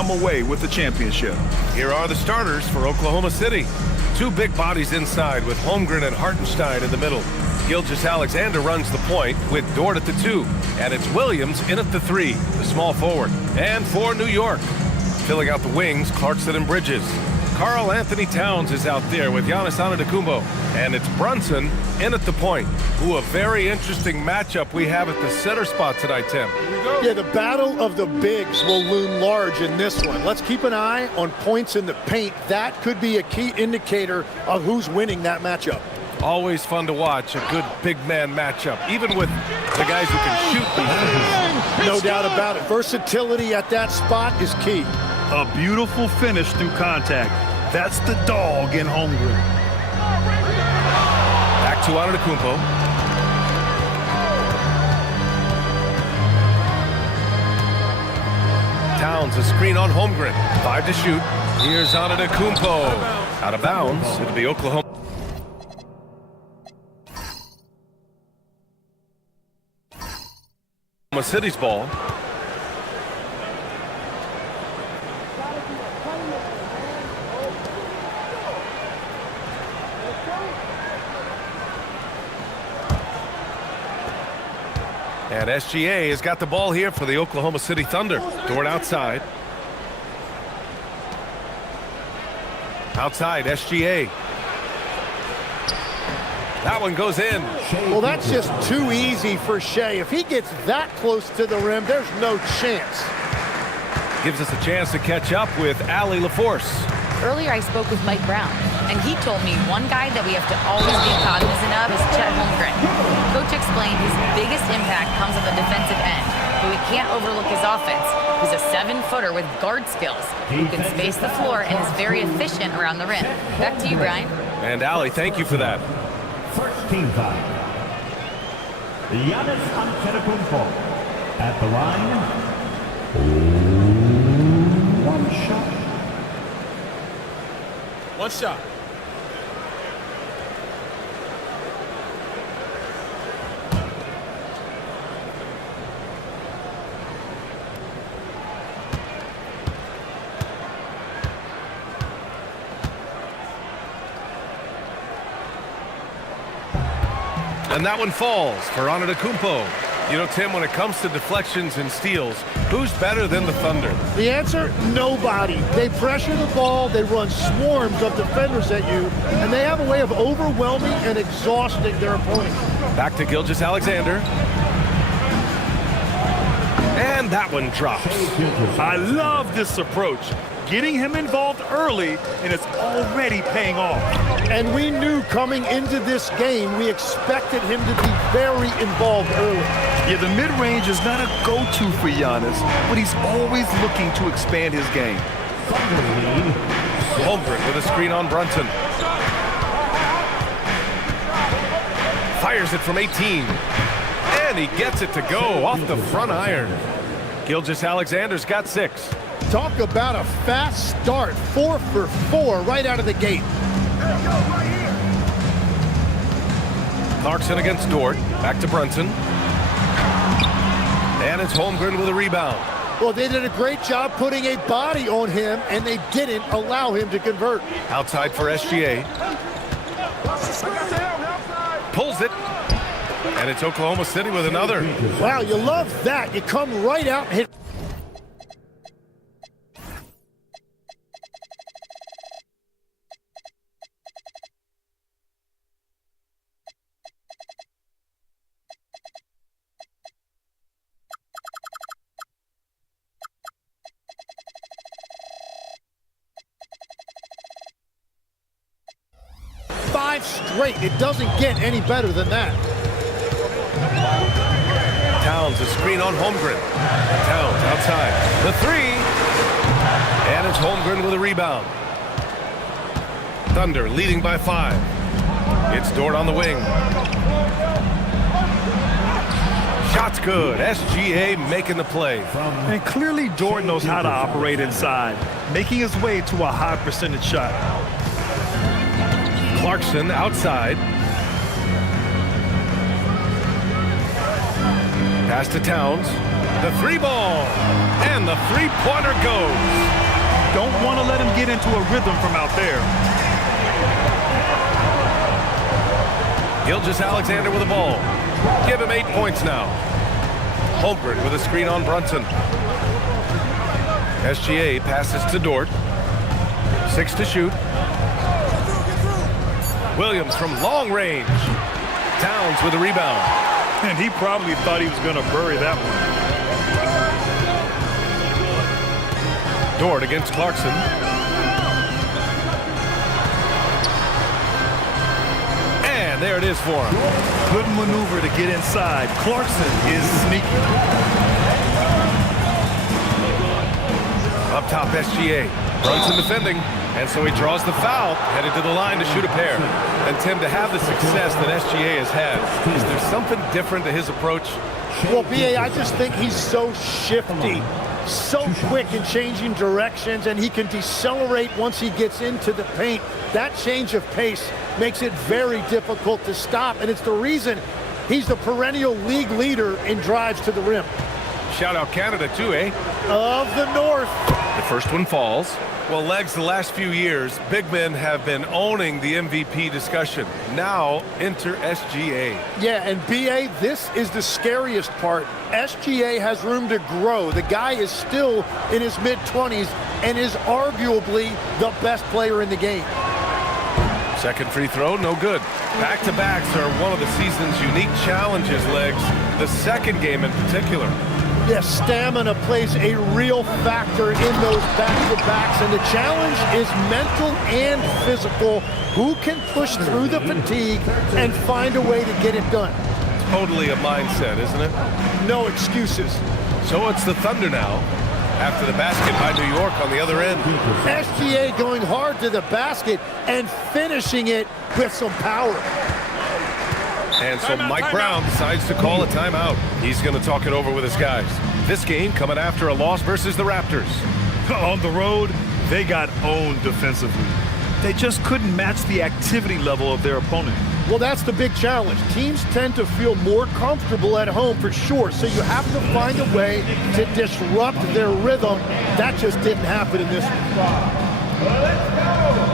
come away with the championship. Here are the starters for Oklahoma City. Two big bodies inside with Holmgren and Hartenstein in the middle. Gilgeous-Alexander runs the point with Dort at the 2. And it's Williams in at the 3, the small forward. And for New York, filling out the wings, Clarkson and Bridges. Karl Anthony Towns is out there with Giannis Antetokounmpo. And it's Brunson in at the point. Ooh, a very interesting matchup we have at the center spot tonight, Tim. Yeah, the battle of the bigs will loom large in this one. Let's keep an eye on points in the paint. That could be a key indicator of who's winning that matchup. Always fun to watch a good big man matchup, even with the guys who can shoot these days. No doubt about it. Versatility at that spot is key. A beautiful finish through contact. That's the dog in Holmgren. Back to Antetokounmpo. Towns, a screen on Holmgren. 5 to shoot. Here's Antetokounmpo. Out of bounds. It'll be Oklahoma City's ball. And SGA has got the ball here for the Oklahoma City Thunder. Dort outside. Outside, SGA. That one goes in. Well, that's just too easy for Shea. If he gets that close to the rim, there's no chance. Gives us a chance to catch up with Allie LaForce. Earlier, I spoke with Mike Brown, and he told me one guy that we have to always be cognizant of is Chet Holmgren. Coach explained his biggest impact comes on the defensive end, but we can't overlook his offense. He's a 7-footer with guard skills who can space the floor and is very efficient around the rim. Back to you, Brian. And Allie, thank you for that. First team foul. Giannis Antetokounmpo at the line. One shot. One shot. And that one falls for Antetokounmpo. You know, Tim, when it comes to deflections and steals, who's better than the Thunder? The answer, nobody. They pressure the ball, they run swarms of defenders at you, and they have a way of overwhelming and exhausting their opponent. Back to Gilgeous-Alexander. And that one drops. I love this approach. Getting him involved early, and it's already paying off. And we knew coming into this game, we expected him to be very involved early. Yeah, the mid-range is not a go-to for Giannis, but he's always looking to expand his game. Holmgren with a screen on Brunson. Fires it from 18. And he gets it to go off the front iron. Gilgeous-Alexander's got 6. Talk about a fast start. 4 for 4 right out of the gate. Clarkson against Dort. Back to Brunson. And it's Holmgren with a rebound. Well, they did a great job putting a body on him, and they didn't allow him to convert. Outside for SGA. Pulls it. And it's Oklahoma City with another. Wow, you love that. You come right out and hit. Five straight. It doesn't get any better than that. Towns, a screen on Holmgren. Towns outside. The 3. And it's Holmgren with a rebound. Thunder leading by 5. It's Dort on the wing. Shot's good. SGA making the play. And clearly Dort knows how to operate inside, making his way to a high percentage shot. Clarkson outside. Pass to Towns. The three ball. And the three-pointer goes. Don't want to let him get into a rhythm from out there. Gilgeous-Alexander with the ball. Give him 8 points now. Holmgren with a screen on Brunson. SGA passes to Dort. 6 to shoot. Williams from long range. Towns with a rebound. And he probably thought he was going to bury that one. Dort against Clarkson. And there it is for him. Good maneuver to get inside. Clarkson is sneaky. Up top, SGA. Brunson defending. And so he draws the foul, headed to the line to shoot a pair. And Tim, to have the success that SGA has had, is there something different to his approach? Well, B.A., I just think he's so shifty, so quick in changing directions, and he can decelerate once he gets into the paint. That change of pace makes it very difficult to stop, and it's the reason he's the perennial league leader in drives to the rim. Shout out Canada too, eh? Of the North. The first one falls. Well, Legs, the last few years, big men have been owning the MVP discussion. Now, enter SGA. Yeah, and B.A., this is the scariest part. SGA has room to grow. The guy is still in his mid-20s and is arguably the best player in the game. Second free throw, no good. Back-to-backs are one of the season's unique challenges, Legs. The second game in particular. Yes, stamina plays a real factor in those back-to-backs, and the challenge is mental and physical. Who can push through the fatigue and find a way to get it done? Totally a mindset, isn't it? No excuses. So it's the Thunder now, after the basket by New York on the other end. SGA going hard to the basket and finishing it with some power. And so Mike Brown decides to call a timeout. He's going to talk it over with his guys. This game coming after a loss versus the Raptors. On the road, they got owned defensively. They just couldn't match the activity level of their opponent. Well, that's the big challenge. Teams tend to feel more comfortable at home for sure, so you have to find a way to disrupt their rhythm. That just didn't happen in this one. Let's go!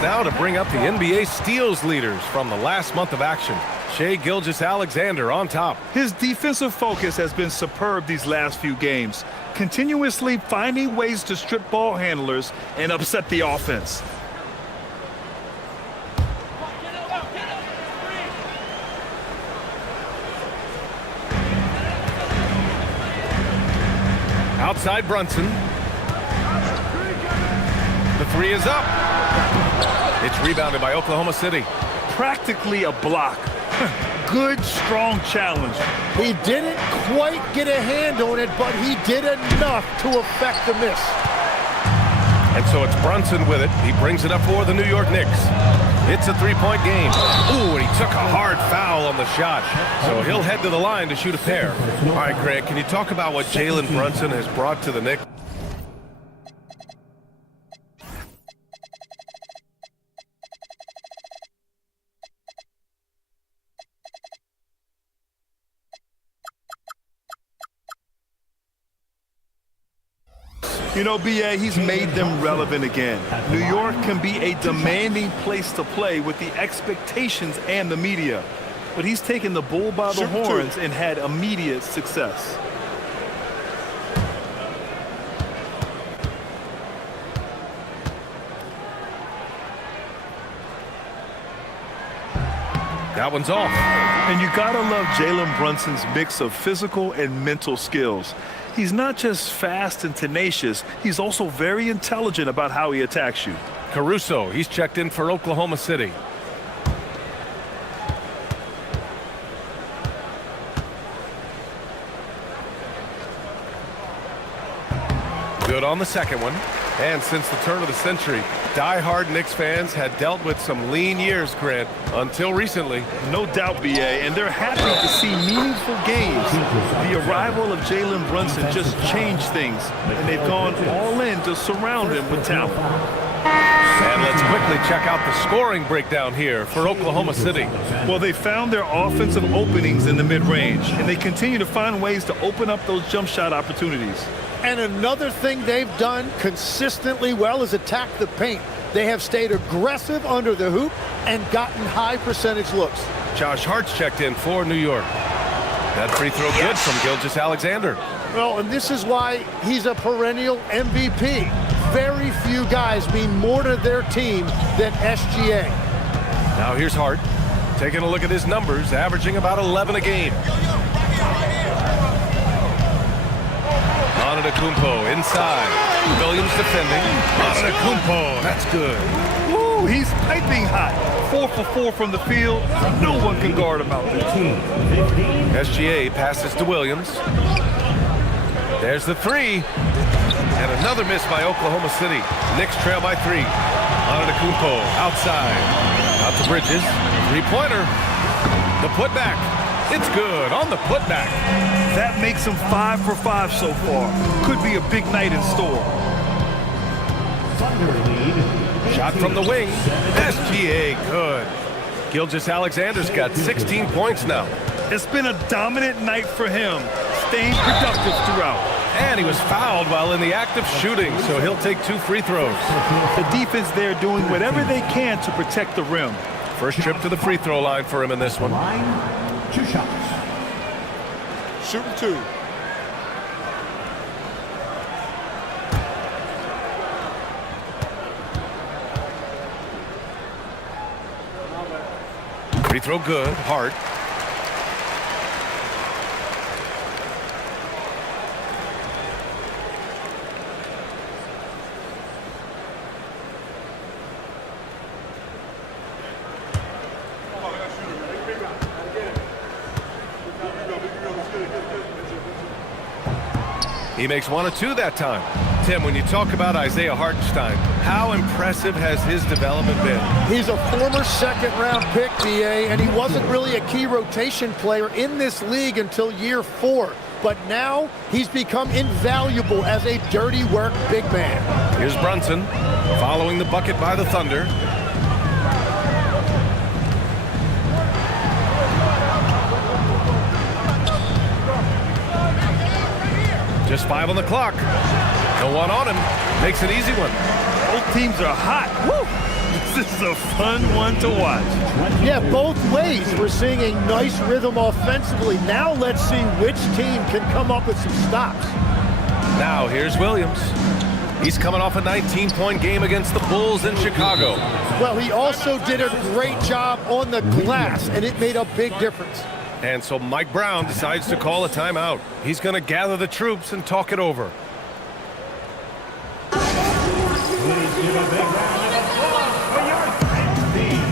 Now to bring up the NBA steals leaders from the last month of action. Shai Gilgeous-Alexander on top. His defensive focus has been superb these last few games, continuously finding ways to strip ball handlers and upset the offense. Outside Brunson. The three is up. It's rebounded by Oklahoma City. Practically a block. Good, strong challenge. He didn't quite get a hand on it, but he did enough to affect the miss. And so it's Brunson with it. He brings it up for the New York Knicks. It's a three-point game. Ooh, and he took a hard foul on the shot. So he'll head to the line to shoot a pair. All right, Greg, can you talk about what Jalen Brunson has brought to the Knicks? You know, BA, he's made them relevant again. New York can be a demanding place to play with the expectations and the media. But he's taken the bull by the horns and had immediate success. That one's off. And you gotta love Jalen Brunson's mix of physical and mental skills. He's not just fast and tenacious, he's also very intelligent about how he attacks you. Caruso, he's checked in for Oklahoma City. Good on the second one. And since the turn of the century, die-hard Knicks fans had dealt with some lean years, Grant, until recently. No doubt, BA, and they're happy to see meaningful games. The arrival of Jalen Brunson just changed things, and they've gone all in to surround him with talent. And let's quickly check out the scoring breakdown here for Oklahoma City. Well, they found their offensive openings in the mid-range, and they continue to find ways to open up those jump shot opportunities. And another thing they've done consistently well is attack the paint. They have stayed aggressive under the hoop and gotten high percentage looks. Josh Hart's checked in for New York. That free throw good from Gilgeous-Alexander. Well, and this is why he's a perennial MVP. Very few guys mean more to their team than SGA. Now here's Hart. Taking a look at his numbers, averaging about 11 a game. Antetokounmpo inside. Williams defending. Antetokounmpo, that's good. Woo, he's piping hot. 4 for 4 from the field. No one can guard him out there. SGA passes to Williams. There's the three. And another miss by Oklahoma City. Knicks trail by 3. Antetokounmpo outside. Out to Bridges. Three-pointer. The putback. It's good on the putback. That makes him 5 for 5 so far. Could be a big night in store. Shot from the wing. SGA good. Gilgeous-Alexander's got 16 points now. It's been a dominant night for him, staying productive throughout. And he was fouled while in the act of shooting, so he'll take 2 free throws. The defense there doing whatever they can to protect the rim. First trip to the free throw line for him in this one. 2 shots. Shooting 2. Free throw good. Hart. He makes 1 of 2 that time. Tim, when you talk about Isaiah Hartenstein, how impressive has his development been? He's a former second-round pick, DA, and he wasn't really a key rotation player in this league until year 4. But now he's become invaluable as a dirty work big man. Here's Brunson following the bucket by the Thunder. Just 5 on the clock. No one on him. Makes an easy one. Both teams are hot. Woo! This is a fun one to watch. Yeah, both ways. We're seeing a nice rhythm offensively. Now let's see which team can come up with some stops. Now here's Williams. He's coming off a 19-point game against the Bulls in Chicago. Well, he also did a great job on the glass, and it made a big difference. And so Mike Brown decides to call a timeout. He's going to gather the troops and talk it over. Please give a big round of applause for your team.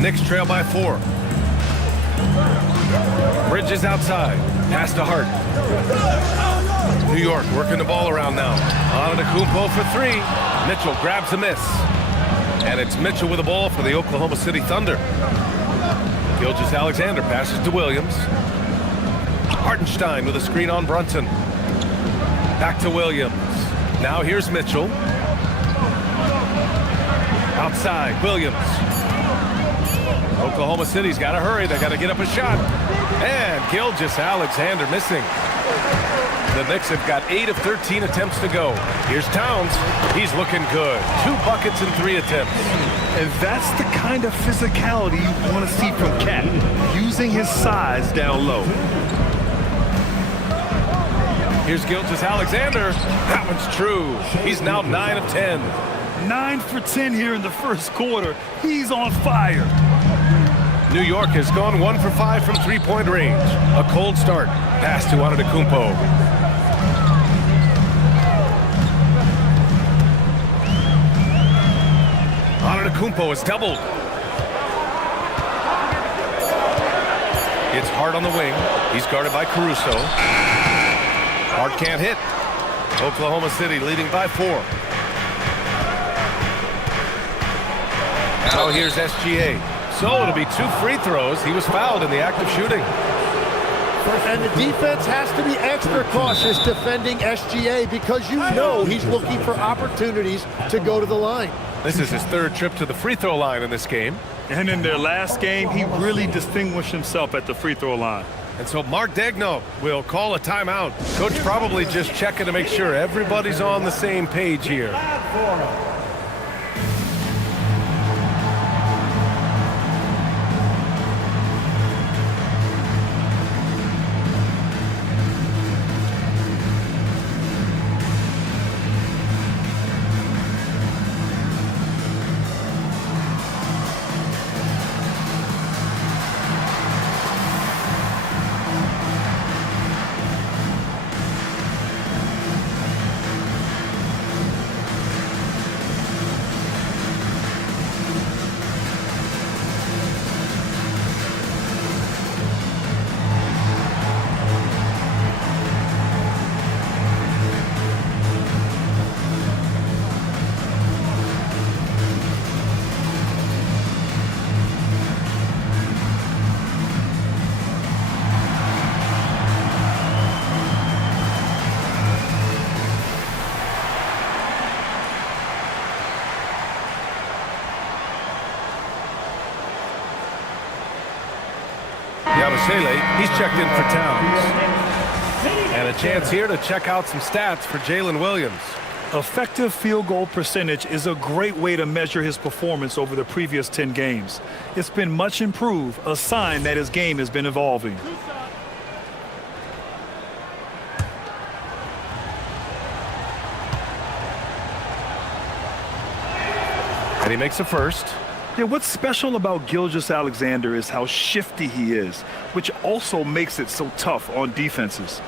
Knicks trail by 4. Bridges outside. Pass to Hart. New York working the ball around now. Antetokounmpo for 3. Mitchell grabs a miss. And it's Mitchell with the ball for the Oklahoma City Thunder. Gilgeous-Alexander passes to Williams. Hartenstein with a screen on Brunson. Back to Williams. Now here's Mitchell. Outside, Williams. Oklahoma City's got to hurry. They got to get up a shot. And Gilgeous-Alexander missing. The Knicks have got 8 of 13 attempts to go. Here's Towns. He's looking good. 2 buckets in 3 attempts. And that's the kind of physicality you want to see from Cat, using his size down low. Here's Gilgeous-Alexander. That one's true. He's now 9 of 10. 9 for 10 here in the first quarter. He's on fire. New York has gone 1 for 5 from three-point range. A cold start. Pass to Antetokounmpo. Antetokounmpo is doubled. It's Hart on the wing. He's guarded by Caruso. Hart can't hit. Oklahoma City leading by 4. Now here's SGA. So it'll be 2 free throws. He was fouled in the act of shooting. And the defense has to be extra cautious defending SGA because you know he's looking for opportunities to go to the line. This is his 3rd trip to the free throw line in this game. And in their last game, he really distinguished himself at the free throw line. And so Mark Daigneault will call a timeout. Coach probably just checking to make sure everybody's on the same page here. He's checked in for Towns. And a chance here to check out some stats for Jalen Williams. Effective field goal percentage is a great way to measure his performance over the previous 10 games. It's been much improved, a sign that his game has been evolving. And he makes a first. Yeah, what's special about Gilgeous-Alexander is how shifty he is, which also makes it so tough on defenses.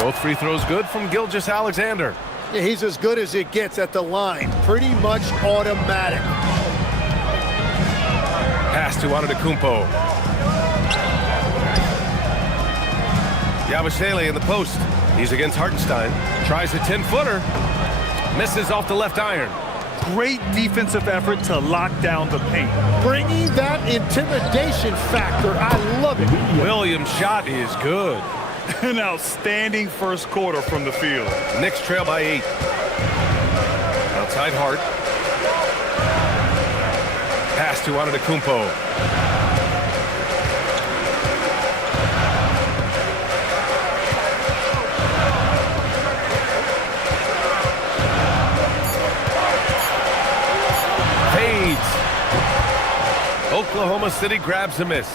Both free throws good from Gilgeous-Alexander. Yeah, he's as good as it gets at the line. Pretty much automatic. Pass to Antetokounmpo. Yabusele in the post. He's against Hartenstein. Tries a 10-footer. Misses off the left iron. Great defensive effort to lock down the paint. Bringing that intimidation factor. I love it. Williams' shot is good. An outstanding first quarter from the field. Knicks trail by 8. Outside Hart. Pass to Antetokounmpo. Oklahoma City grabs a miss.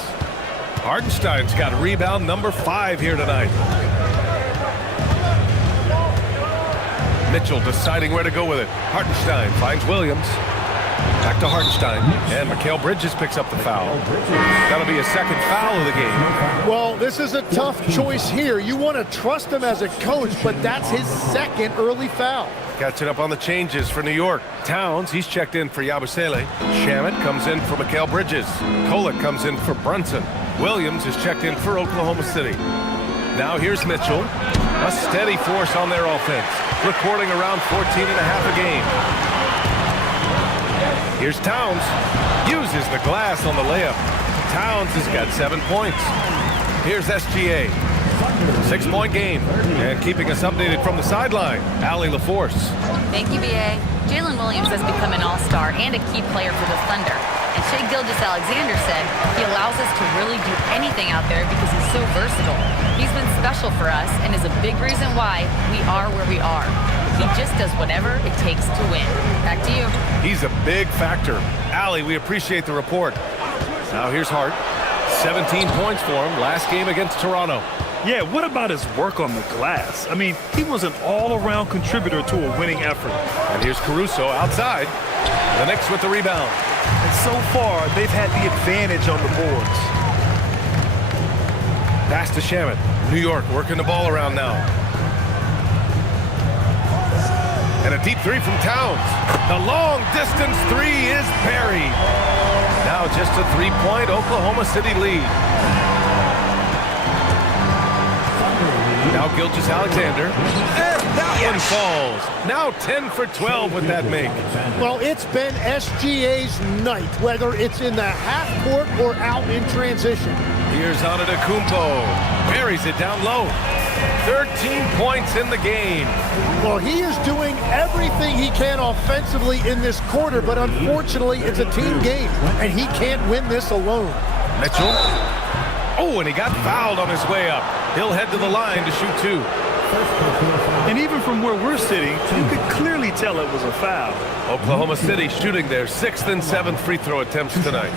Hartenstein's got rebound number 5 here tonight. Mitchell deciding where to go with it. Hartenstein finds Williams. Back to Hartenstein. And Mikal Bridges picks up the foul. That'll be a second foul of the game. Well, this is a tough choice here. You want to trust him as a coach, but that's his second early foul. Catching up on the changes for New York. Towns, he's checked in for Yabusele. Shamet comes in for Mikal Bridges. Kolek comes in for Brunson. Williams is checked in for Oklahoma City. Now here's Mitchell. A steady force on their offense. Recording around 14 and a half a game. Here's Towns. Uses the glass on the layup. Towns has got 7 points. Here's SGA. 6-point game. And keeping us updated from the sideline, Allie LaForce. Thank you, B.A. Jalen Williams has become an all-star and a key player for the Thunder. And Shai Gilgeous-Alexander said he allows us to really do anything out there because he's so versatile. He's been special for us and is a big reason why we are where we are. He just does whatever it takes to win. Back to you. He's a big factor. Allie, we appreciate the report. Now here's Hart. 17 points for him last game against Toronto. Yeah, what about his work on the glass? I mean, he was an all-around contributor to a winning effort. And here's Caruso outside. The Knicks with the rebound. And so far, they've had the advantage on the boards. Pass to Shamet. New York working the ball around now. And a deep three from Towns. The long-distance three is buried. Now just a 3-point Oklahoma City lead. Now Gilgeous-Alexander. And that one falls. Now 10 for 12 with that make. Well, it's been SGA's night, whether it's in the half court or out in transition. Here's Antetokounmpo. Buries it down low. 13 points in the game. Well, he is doing everything he can offensively in this quarter, but unfortunately, it's a team game, and he can't win this alone. Mitchell. Oh, and he got fouled on his way up. He'll head to the line to shoot 2. And even from where we're sitting, you could clearly tell it was a foul. Oklahoma City shooting their 6th and 7th free throw attempts tonight.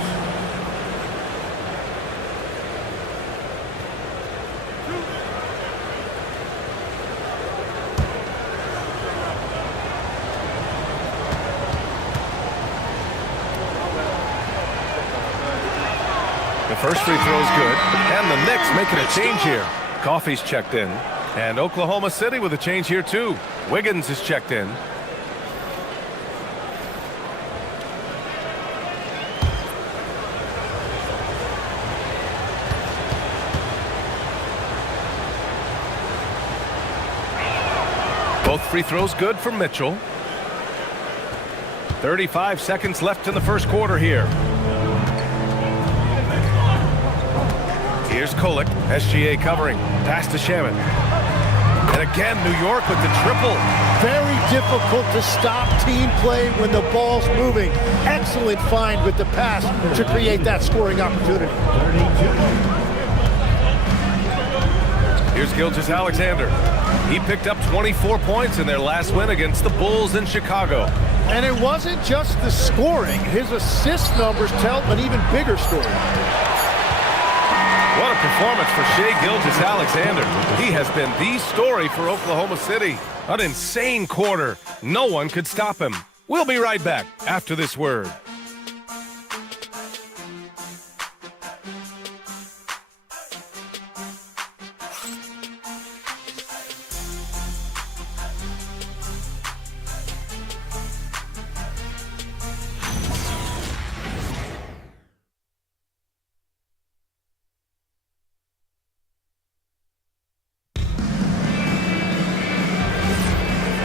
The first free throw is good, and the Knicks making a change here. Coffey's checked in, and Oklahoma City with a change here too. Wiggins is checked in. Both free throws good for Mitchell. 35 seconds left in the first quarter here. Here's Kolek. SGA covering. Pass to Shamet. And again, New York with the triple. Very difficult to stop team play when the ball's moving. Excellent find with the pass to create that scoring opportunity. 32. Here's Gilgeous-Alexander. He picked up 24 points in their last win against the Bulls in Chicago. And it wasn't just the scoring. His assist numbers tell an even bigger story. What a performance for Shai Gilgeous-Alexander. He has been the story for Oklahoma City. An insane quarter. No one could stop him. We'll be right back after this word.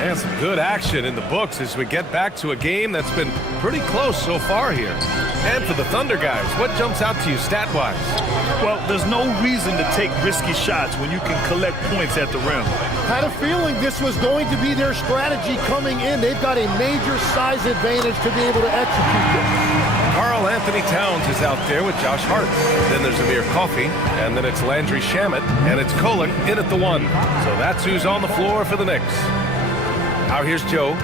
And some good action in the books as we get back to a game that's been pretty close so far here. And for the Thunder guys, what jumps out to you stat-wise? Well, there's no reason to take risky shots when you can collect points at the rim. Had a feeling this was going to be their strategy coming in. They've got a major size advantage to be able to execute this. Karl Anthony Towns is out there with Josh Hart. Then there's Amir Coffey, and then it's Landry Shamet, and it's Kolek in at the 1. So that's who's on the floor for the Knicks. Now here's Joe.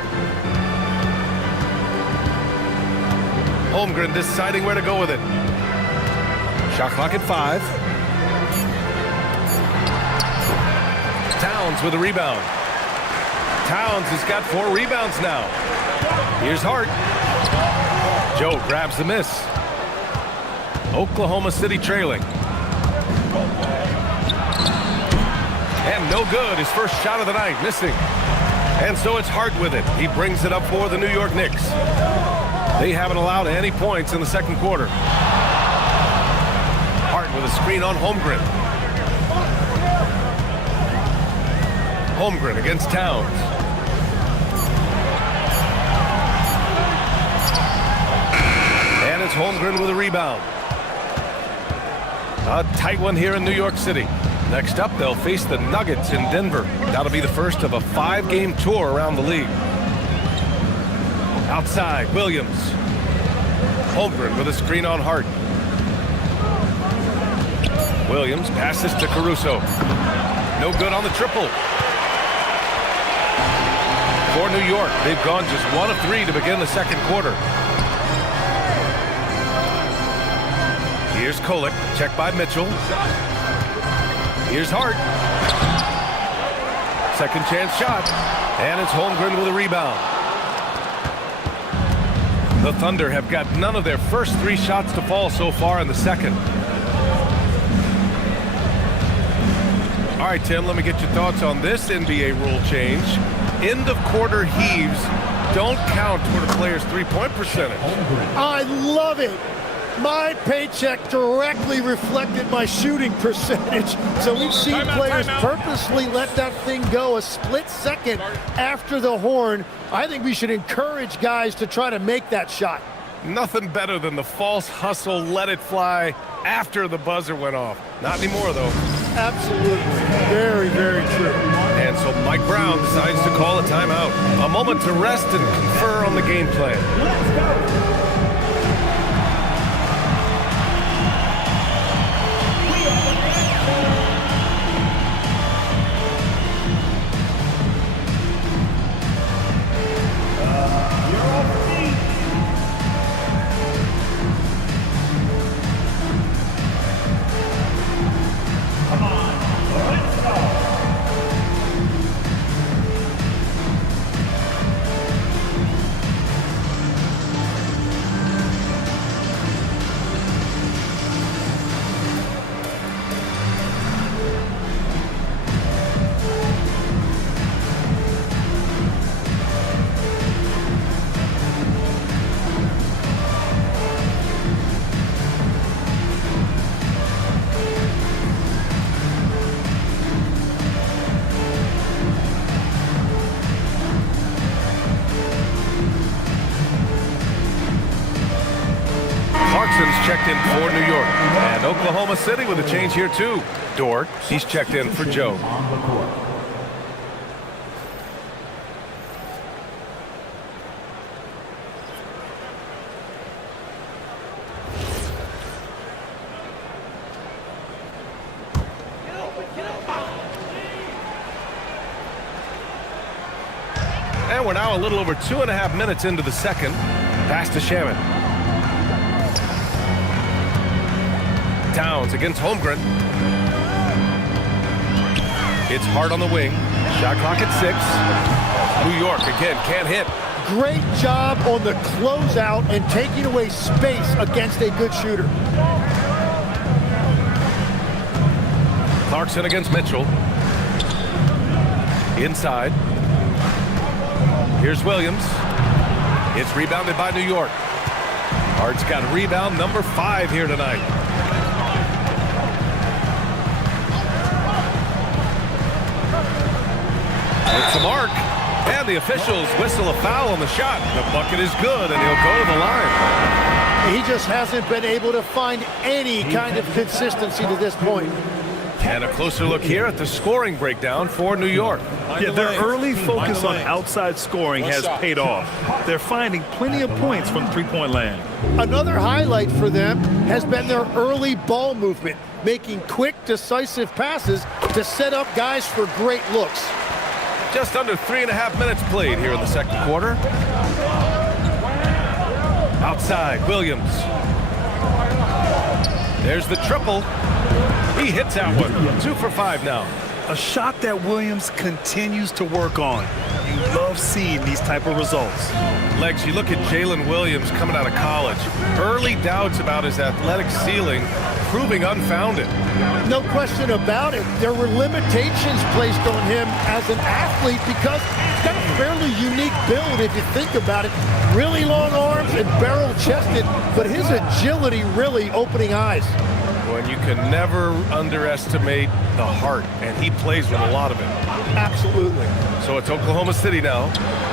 Holmgren deciding where to go with it. Shot clock at 5. Towns with a rebound. Towns has got 4 rebounds now. Here's Hart. Joe grabs the miss. Oklahoma City trailing. And no good. His first shot of the night, missing. And so it's Hart with it. He brings it up for the New York Knicks. They haven't allowed any points in the second quarter. Hart with a screen on Holmgren. Holmgren against Towns. And it's Holmgren with a rebound. A tight one here in New York City. Next up, they'll face the Nuggets in Denver. That'll be the first of a 5-game tour around the league. Outside, Williams. Holmgren with a screen on Hart. Williams passes to Caruso. No good on the triple. For New York, they've gone just 1 of 3 to begin the second quarter. Here's Kolek, checked by Mitchell. Here's Hart. Second chance shot. And it's Holmgren with a rebound. The Thunder have got none of their first 3 shots to fall so far in the second. All right, Tim, let me get your thoughts on this NBA rule change. End of quarter heaves don't count toward a player's three-point percentage. I love it. My paycheck directly reflected my shooting percentage. So we've seen players purposely let that thing go a split second after the horn. I think we should encourage guys to try to make that shot. Nothing better than the false hustle, let it fly after the buzzer went off. Not anymore, though. Absolutely. Very, very true. And so Mike Brown decides to call a timeout. A moment to rest and confer on the game plan. Checked in for New York. And Oklahoma City with a change here too. Dort, he's checked in for Joe. And we're now a little over 2.5 minutes into the second. Pass to Shaman. Towns against Holmgren. It's Hart on the wing. Shot clock at 6. New York again can't hit. Great job on the closeout and taking away space against a good shooter. Clarkson against Mitchell. Inside. Here's Williams. It's rebounded by New York. Hart's got rebound number 5 here tonight. It's a mark, and the officials whistle a foul on the shot. The bucket is good, and he'll go to the line. He just hasn't been able to find any kind of consistency to this point. And a closer look here at the scoring breakdown for New York. Yeah, their early focus on outside scoring has paid off. They're finding plenty of points from three-point land. Another highlight for them has been their early ball movement, making quick, decisive passes to set up guys for great looks. Just under 3.5 minutes played here in the second quarter. Outside, Williams. There's the triple. He hits that one. 2 for 5 now. A shot that Williams continues to work on. You love seeing these type of results. Legs, you look at Jalen Williams coming out of college. Early doubts about his athletic ceiling proving unfounded. No question about it. There were limitations placed on him as an athlete because he's got a fairly unique build if you think about it. Really long arms and barrel-chested, but his agility really opening eyes. When you can never underestimate the heart, and he plays with a lot of it. Absolutely. So it's Oklahoma City now,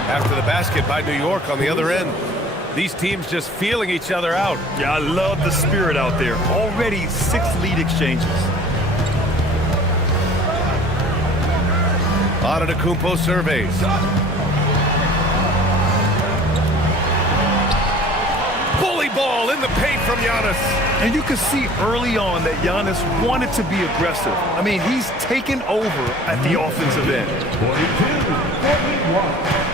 after the basket by New York on the other end. These teams just feeling each other out. Yeah, I love the spirit out there. Already 6 lead exchanges. Antetokounmpo surveys. Bully ball in the paint from Giannis. And you can see early on that Giannis wanted to be aggressive. I mean, he's taken over at the offensive end. 42-41.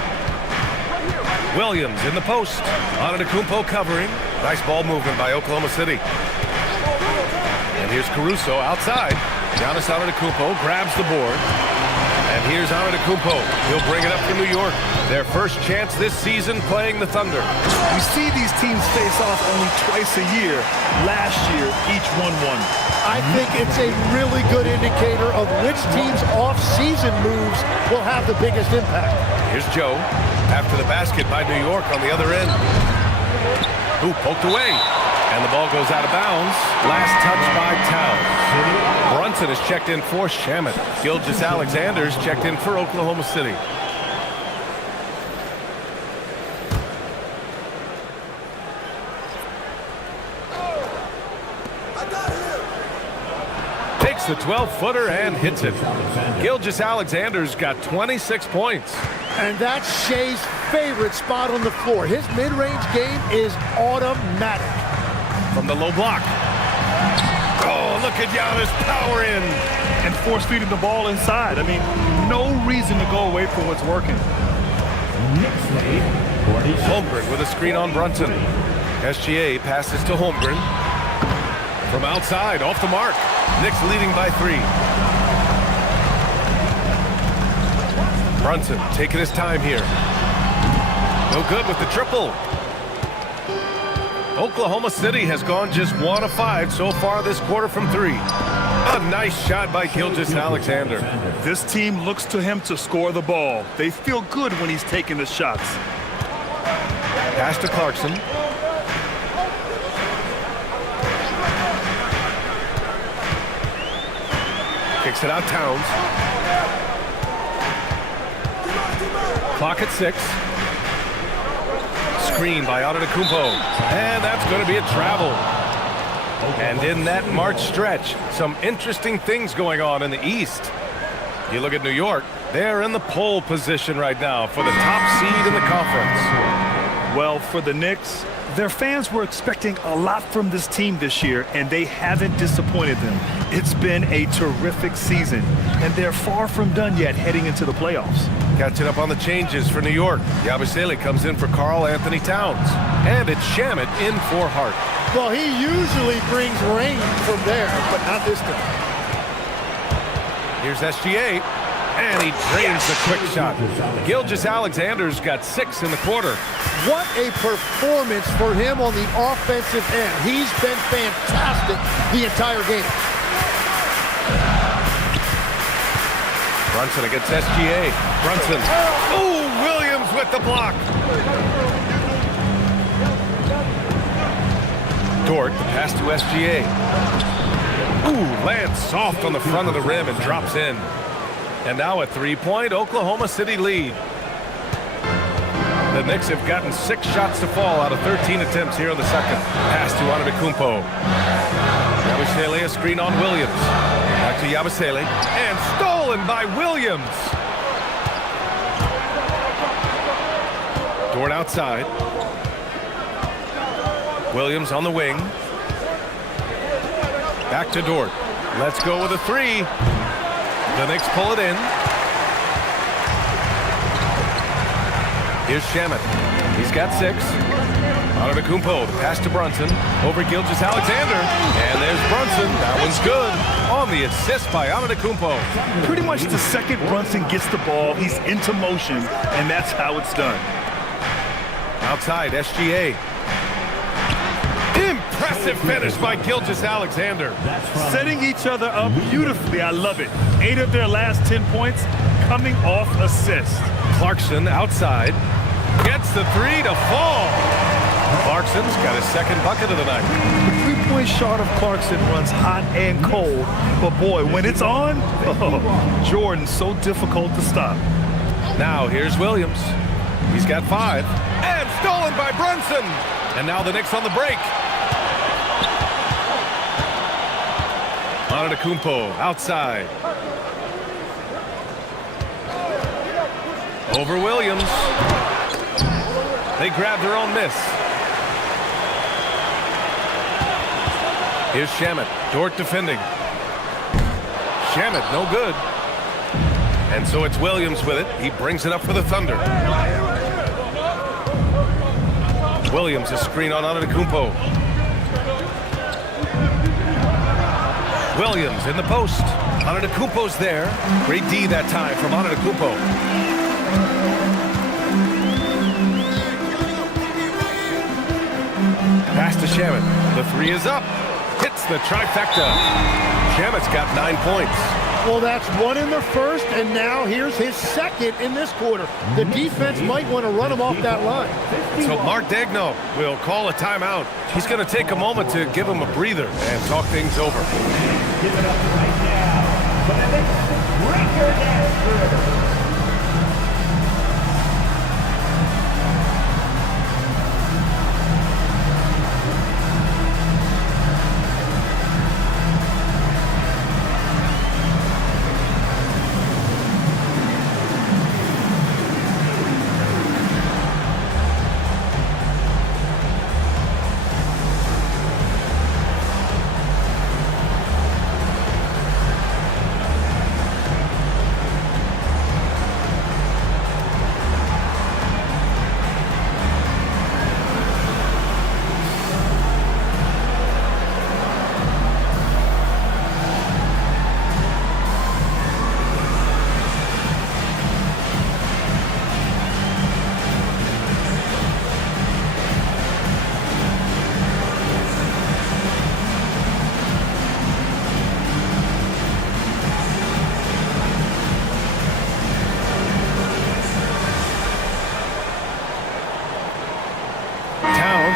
Williams in the post. Antetokounmpo covering. Nice ball movement by Oklahoma City. And here's Caruso outside. Giannis Antetokounmpo grabs the board. And here's Antetokounmpo. He'll bring it up for New York. Their first chance this season playing the Thunder. We see these teams face off only twice a year. Last year, each won one. I think it's a really good indicator of which team's off-season moves will have the biggest impact. Here's Joe after the basket by New York on the other end. Ooh, poked away. And the ball goes out of bounds. Last touch by Towns. Brunson is checked in for Shamet. Gilgeous-Alexander's checked in for Oklahoma City. Takes the 12-footer and hits it. Gilgeous-Alexander's got 26 points. And that's Shea's favorite spot on the floor. His mid-range game is automatic. From the low block. Oh, look at Giannis power in. And force-feeding the ball inside. I mean, no reason to go away from what's working. Next play, 46. Holmgren with a screen on Brunson. SGA passes to Holmgren. From outside, off the mark. Knicks leading by 3. Brunson taking his time here. No good with the triple. Oklahoma City has gone just 1 of 5 so far this quarter from 3. A nice shot by Gilgeous-Alexander. This team looks to him to score the ball. They feel good when he's taking the shots. Pass to Clarkson. Kicks it out Towns. Clock at 6. Screen by Antetokounmpo. And that's going to be a travel. And in that March stretch, some interesting things going on in the East. You look at New York, they're in the pole position right now for the top seed in the conference. Well, for the Knicks, their fans were expecting a lot from this team this year, and they haven't disappointed them. It's been a terrific season, and they're far from done yet heading into the playoffs. Catching up on the changes for New York. Yabusele comes in for Karl Anthony Towns. And it's Shamet in for Hart. Well, he usually brings rain from there, but not this time. Here's SGA. And he drains the quick shot. Gilgeous-Alexander's got 6 in the quarter. What a performance for him on the offensive end. He's been fantastic the entire game. Brunson against SGA. Brunson. Oh, Williams with the block. Dort, the pass to SGA. Ooh, lands soft on the front of the rim and drops in. And now a 3-point Oklahoma City lead. The Knicks have gotten 6 shots to fall out of 13 attempts here in the second. Pass to Antetokounmpo. Yabusele, a screen on Williams. Back to Yabusele. And stolen by Williams. Dort outside. Williams on the wing. Back to Dort. Let's go with a 3. The Knicks pull it in. Here's Shamet. He's got 6. Antetokounmpo, the pass to Brunson. Over Gilgeous-Alexander. And there's Brunson. That one's good. on the assist by Antetokounmpo. Pretty much the second Brunson gets the ball, he's into motion, and that's how it's done. Outside, SGA. Impressive finish by Gilgeous-Alexander. Setting each other up beautifully. I love it. 8 of their last 10 points coming off assists. Clarkson outside. Gets the three to fall. Clarkson's got his second bucket of the night. The three-point shot of Clarkson runs hot and cold, but boy, when it's on, Jordan's so difficult to stop. Now here's Williams. He's got 5. And stolen by Brunson. And now the Knicks on the break. Antetokounmpo outside. Over Williams. They grab their own miss. Here's Shamet. Dort defending. Shamet, no good. And so it's Williams with it. He brings it up for the Thunder. Williams, a screen on Antetokounmpo. Williams in the post. Antetokounmpo's there. Great D that time from Antetokounmpo. Pass to Shamet. The three is up. Hits the trifecta. Shamet's got 9 points. Well, that's 1 in the first, and now here's his second in this quarter. The defense might want to run him off that line. So Mark Daigneault will call a timeout. He's going to take a moment to give him a breather and talk things over. Give it up right now for the Knicks record answer.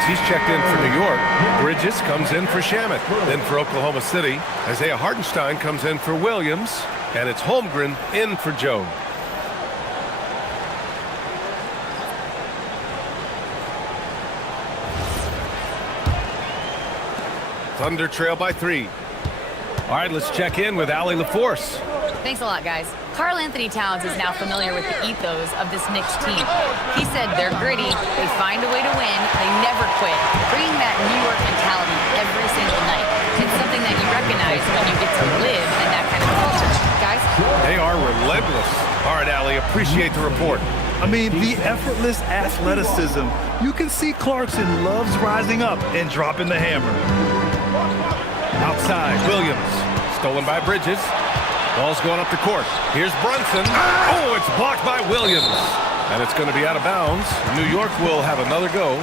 He's checked in for New York. Bridges comes in for Shamet. Then for Oklahoma City, Isaiah Hartenstein comes in for Williams. And it's Holmgren in for Joe. Thunder trail by 3. All right, let's check in with Allie LaForce. Thanks a lot, guys. Karl Anthony Towns is now familiar with the ethos of this Knicks team. He said they're gritty, they find a way to win, they never quit, bringing that New York mentality every single night. It's something that you recognize when you get to live in that kind of culture. Guys? They are relentless. All right, Allie, appreciate the report. I mean, the effortless athleticism. You can see Clarkson loves rising up and dropping the hammer. Outside, Williams. Stolen by Bridges. Ball's going up the court. Here's Brunson. Oh, it's blocked by Williams. And it's going to be out of bounds. New York will have another go.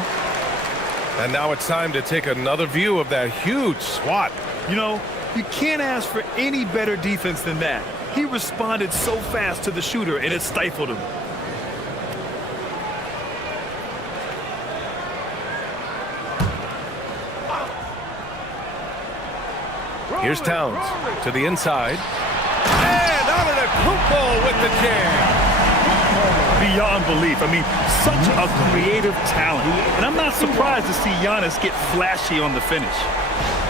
And now it's time to take another view of that huge swat. You know, you can't ask for any better defense than that. He responded so fast to the shooter, and it stifled him. Here's Towns to the inside. And Antetokounmpo with the jam. Beyond belief. I mean, such a creative talent. And I'm not surprised to see Giannis get flashy on the finish.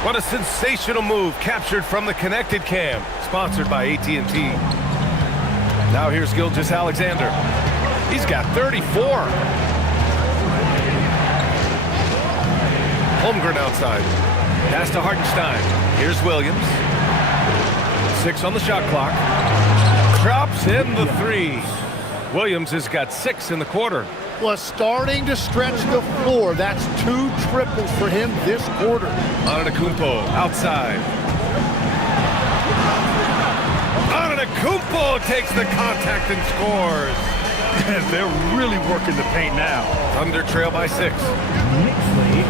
What a sensational move captured from the connected cam. Sponsored by AT&T. Now here's Gilgeous-Alexander. He's got 34. Holmgren outside. Pass to Hartenstein. Here's Williams. 6 on the shot clock. Drops in the 3. Williams has got 6 in the quarter. Well, starting to stretch the floor. That's 2 triples for him this quarter. Antetokounmpo outside. Antetokounmpo takes the contact and scores. They're really working the paint now. Thunder trail by 6. Next lead,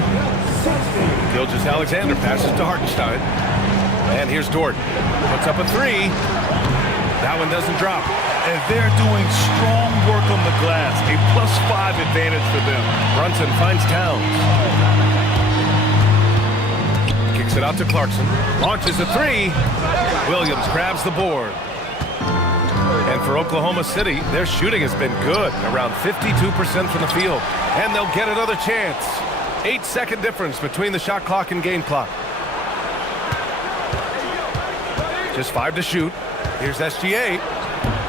60. Gilgeous-Alexander passes to Hartenstein. And here's Dort. Puts up a 3. That one doesn't drop. And they're doing strong work on the glass. A +5 advantage for them. Brunson finds Towns. Kicks it out to Clarkson. Launches a 3. Williams grabs the board. And for Oklahoma City, their shooting has been good, around 52% from the field. And they'll get another chance. 8-second difference between the shot clock and game clock. Just 5 to shoot. Here's SGA.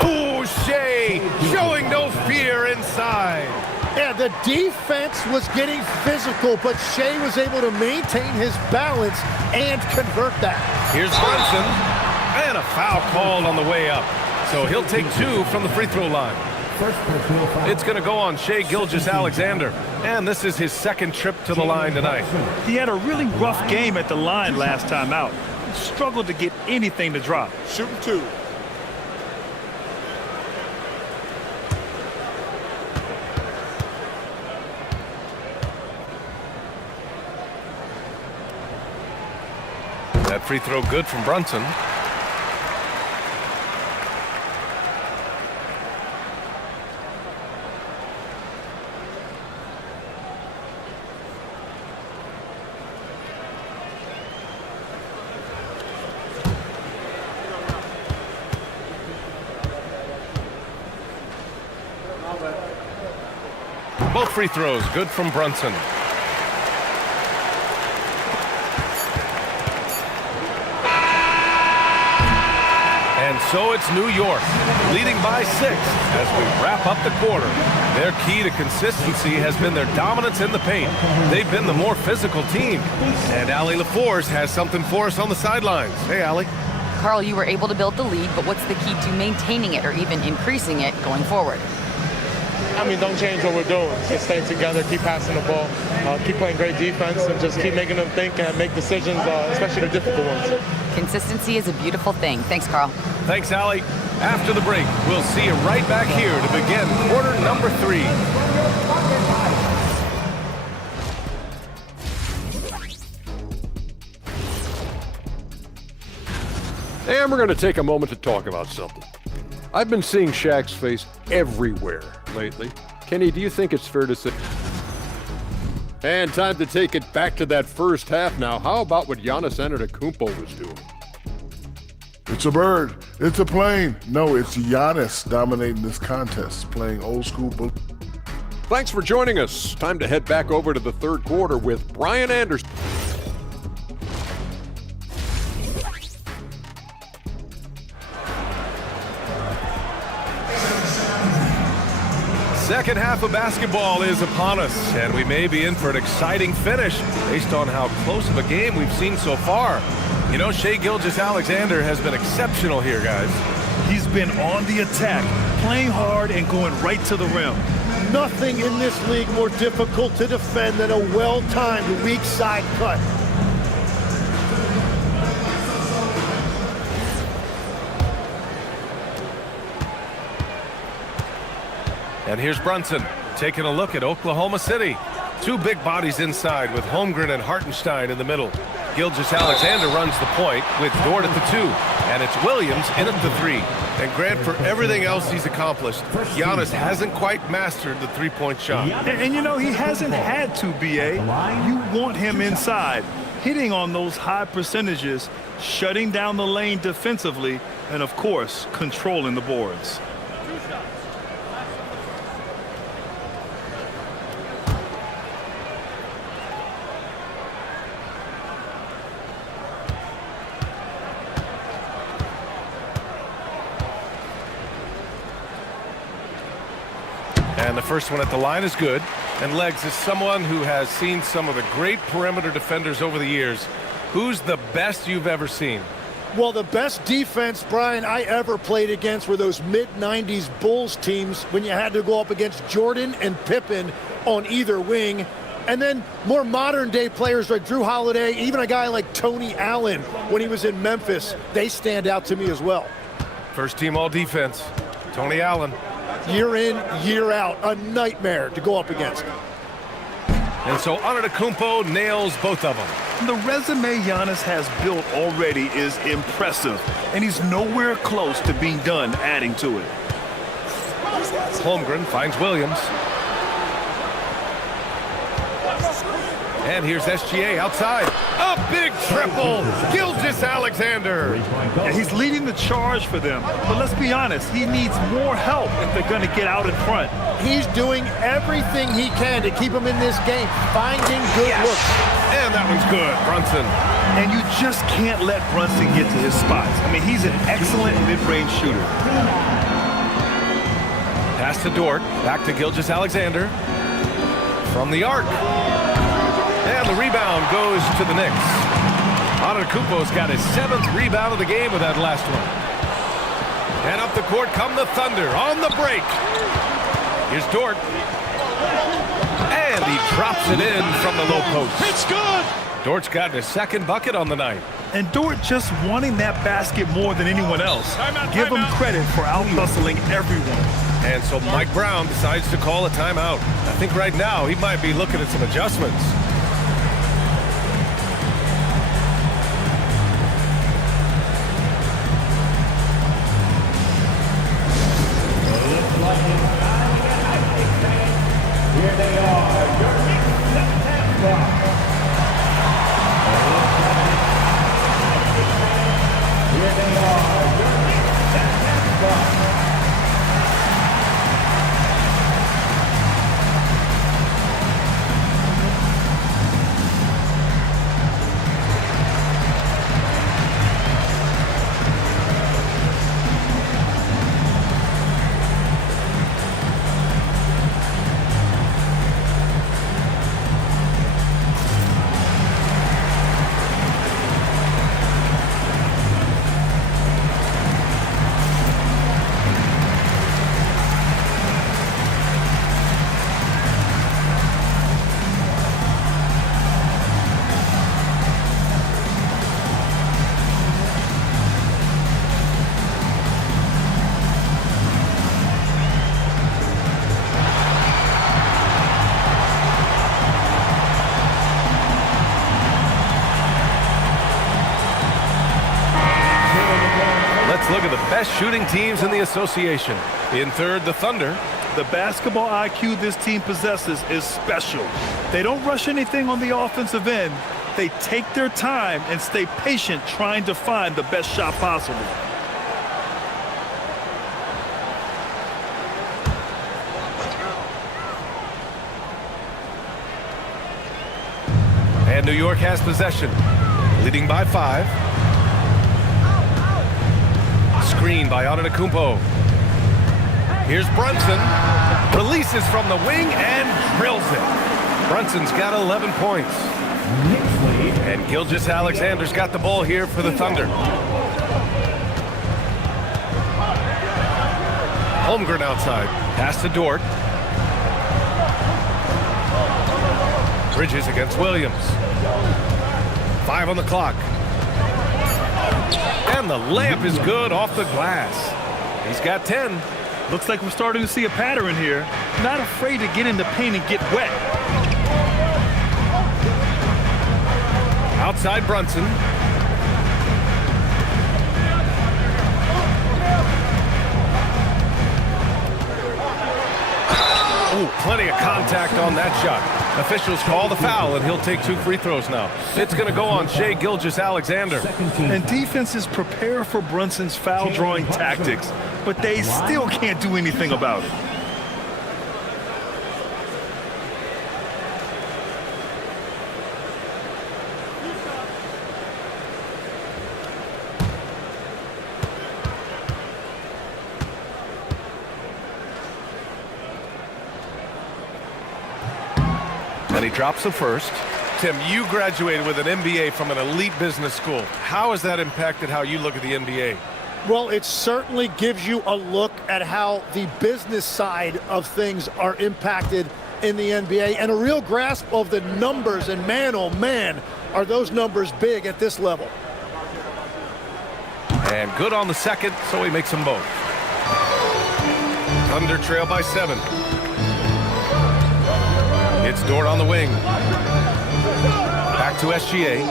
Ooh, Shea showing no fear inside. Yeah, the defense was getting physical, but Shea was able to maintain his balance and convert that. Here's Brunson. And a foul called on the way up. So he'll take 2 from the free throw line. First personal foul. It's going to go on Shea Gilgeous-Alexander. And this is his second trip to the line tonight. He had a really rough game at the line last time out. He struggled to get anything to drop. Shooting 2. That free throw good from Brunson. Both free throws good from Brunson. And so it's New York, leading by 6 as we wrap up the quarter. Their key to consistency has been their dominance in the paint. They've been the more physical team. And Allie LaForce has something for us on the sidelines. Hey, Allie. Carl, you were able to build the lead, but what's the key to maintaining it or even increasing it going forward? I mean, don't change what we're doing. Just stay together, keep passing the ball, keep playing great defense, and just keep making them think and make decisions, especially the difficult ones. Consistency is a beautiful thing. Thanks, Carl. Thanks, Allie. After the break, we'll see you right back here to begin quarter number 3. And we're going to take a moment to talk about something. I've been seeing Shaq's face everywhere lately. Kenny, do you think it's fair to say? And time to take it back to that first half now. How about what Giannis Antetokounmpo was doing? It's a bird. It's a plane. No, it's Giannis dominating this contest, playing old school ball. Thanks for joining us. Time to head back over to the third quarter with Brian Anderson. Second half of basketball is upon us, and we may be in for an exciting finish based on how close of a game we've seen so far. You know, Shea Gilgeous-Alexander has been exceptional here, guys. He's been on the attack, playing hard and going right to the rim. Nothing in this league more difficult to defend than a well-timed weak side cut. And here's Brunson taking a look at Oklahoma City. 2 big bodies inside with Holmgren and Hartenstein in the middle. Gilgeous-Alexander runs the point with Dort at the 2. And it's Williams in at the 3. And Grant, for everything else he's accomplished, Giannis hasn't quite mastered the three-point shot. And you know, he hasn't had to, B.A. You want him inside, hitting on those high percentages, shutting down the lane defensively, and of course, controlling the boards. And the first one at the line is good. And Legs is someone who has seen some of the great perimeter defenders over the years. Who's the best you've ever seen? Well, the best defense, Brian, I ever played against were those mid-90s Bulls teams when you had to go up against Jordan and Pippen on either wing. And then more modern-day players like Drew Holiday, even a guy like Tony Allen when he was in Memphis, they stand out to me as well. First team all defense. Tony Allen. Year in, year out, a nightmare to go up against. And so Antetokounmpo nails both of them. The resume Giannis has built already is impressive, and he's nowhere close to being done adding to it. Holmgren finds Williams. And here's SGA outside. A big triple. Gilgeous-Alexander. And he's leading the charge for them. But let's be honest, he needs more help if they're going to get out in front. He's doing everything he can to keep him in this game, finding good looks. And that one's good. Brunson. And you just can't let Brunson get to his spots. I mean, he's an excellent mid-range shooter. Pass to Dort. Back to Gilgeous-Alexander. From the arc. And the rebound goes to the Knicks. Antetokounmpo's got his 7th rebound of the game with that last one. And up the court come the Thunder on the break. Here's Dort. And he drops it in from the low post. It's good! Dort's got his 2nd bucket on the night. And Dort just wanting that basket more than anyone else. Give him credit for out-hustling everyone. And so Mike Brown decides to call a timeout. I think right now he might be looking at some adjustments. Here they are, your Knicks September. Here they are, your Knicks September. Look at the best shooting teams in the association. In third, the Thunder. The basketball IQ this team possesses is special. They don't rush anything on the offensive end. They take their time and stay patient trying to find the best shot possible. And New York has possession, leading by 5. Screen by Antetokounmpo. Here's Brunson. Releases from the wing and drills it. Brunson's got 11 points. And Gilgeous-Alexander's got the ball here for the Thunder. Holmgren outside. Pass to Dort. Bridges against Williams. 5 on the clock. And the layup is good off the glass. He's got 10. Looks like we're starting to see a pattern here. Not afraid to get in the paint and get wet. Outside Brunson. Oh, plenty of contact on that shot. Officials call the foul, and he'll take 2 free throws now. It's going to go on Shai Gilgeous-Alexander. And defenses prepare for Brunson's foul-drawing tactics, but they still can't do anything about it. And he drops the first. Tim, you graduated with an MBA from an elite business school. How has that impacted how you look at the NBA? Well, it certainly gives you a look at how the business side of things are impacted in the NBA and a real grasp of the numbers. And man, oh man, are those numbers big at this level. And good on the second, so he makes them both. Thunder trail by 7. It's Dort on the wing. Back to SGA.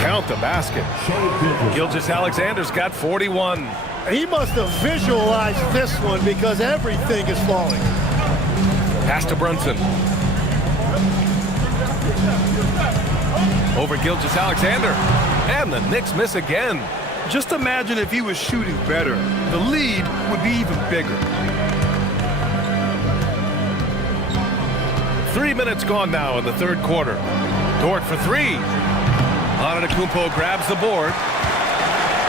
Count the basket. Gilgeous-Alexander's got 41. He must have visualized this one because everything is falling. Pass to Brunson. Over Gilgeous-Alexander. And the Knicks miss again. Just imagine if he was shooting better. The lead would be even bigger. 3 minutes gone now in the third quarter. Dort for 3. Antetokounmpo grabs the board.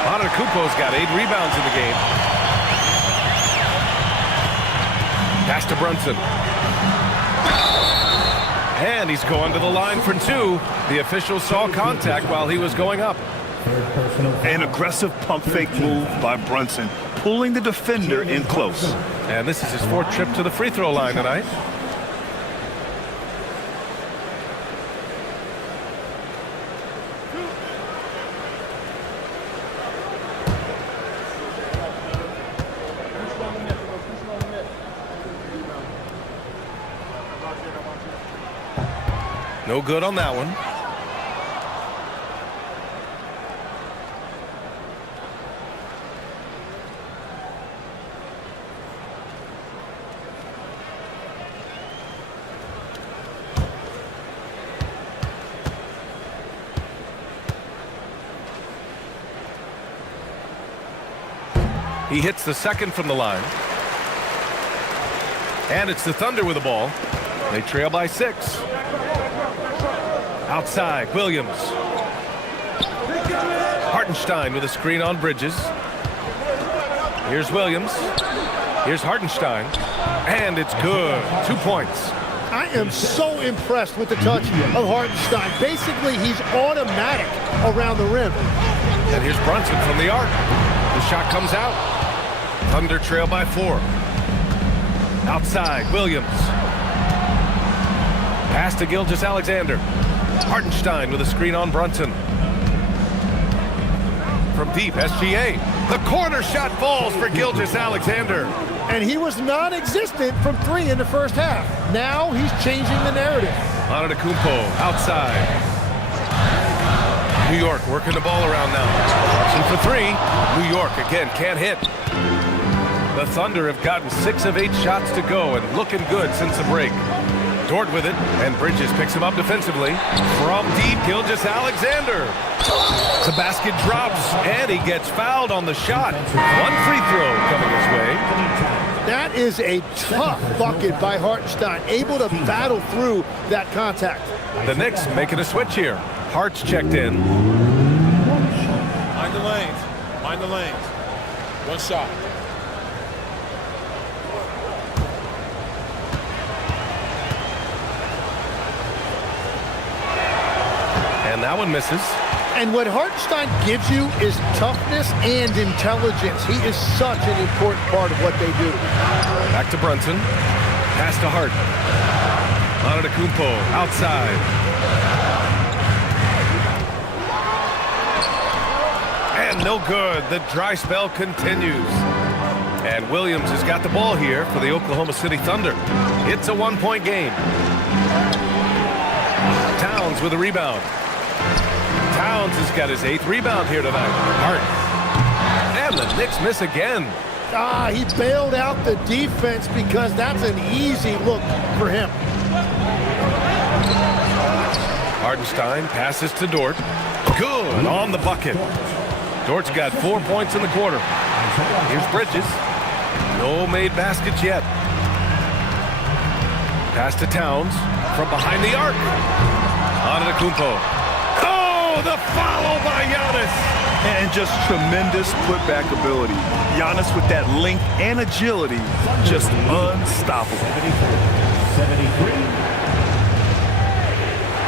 Antetokounmpo's got 8 rebounds in the game. Pass to Brunson. And he's going to the line for 2. The official saw contact while he was going up. An aggressive pump fake move by Brunson, pulling the defender in close. And this is his 4th trip to the free throw line tonight. No good on that one. He hits the second from the line. And it's the Thunder with the ball. They trail by 6. Outside, Williams. Hartenstein with a screen on Bridges. Here's Williams. Here's Hartenstein. And it's good. 2 points. I am so impressed with the touch of Hartenstein. Basically, he's automatic around the rim. And here's Brunson from the arc. The shot comes out. Thunder trail by 4. Outside, Williams. Pass to Gilgeous-Alexander. Hartenstein with a screen on Brunson. From deep, SGA. The corner shot falls for Gilgeous-Alexander. And he was non-existent from 3 in the first half. Now he's changing the narrative. Antetokounmpo outside. New York working the ball around now. Brunson for 3. New York again can't hit. The Thunder have gotten 6 of 8 shots to go and looking good since the break. Dort with it, and Bridges picks him up defensively. From deep, Gilgeous-Alexander. The basket drops, and he gets fouled on the shot. 1 free throw coming his way. That is a tough bucket by Hartenstein, able to battle through that contact. The Knicks making a switch here. Hart's checked in. Mind the lanes. Mind the lanes. 1 shot. And that one misses. And what Hartenstein gives you is toughness and intelligence. He is such an important part of what they do. Back to Brunson. Pass to Hart. Antetokounmpo outside. And no good. The dry spell continues. And Williams has got the ball here for the Oklahoma City Thunder. It's a 1-point game. Towns with a rebound. Towns has got his 8th rebound here tonight. Hart. And the Knicks miss again. He bailed out the defense because that's an easy look for him. Hartenstein passes to Dort. Good on the bucket. Dort's got 4 points in the quarter. Here's Bridges. No made baskets yet. Pass to Towns from behind the arc. Antetokounmpo. The follow by Giannis. And just tremendous putback ability. Giannis with that length and agility, just unstoppable. 73.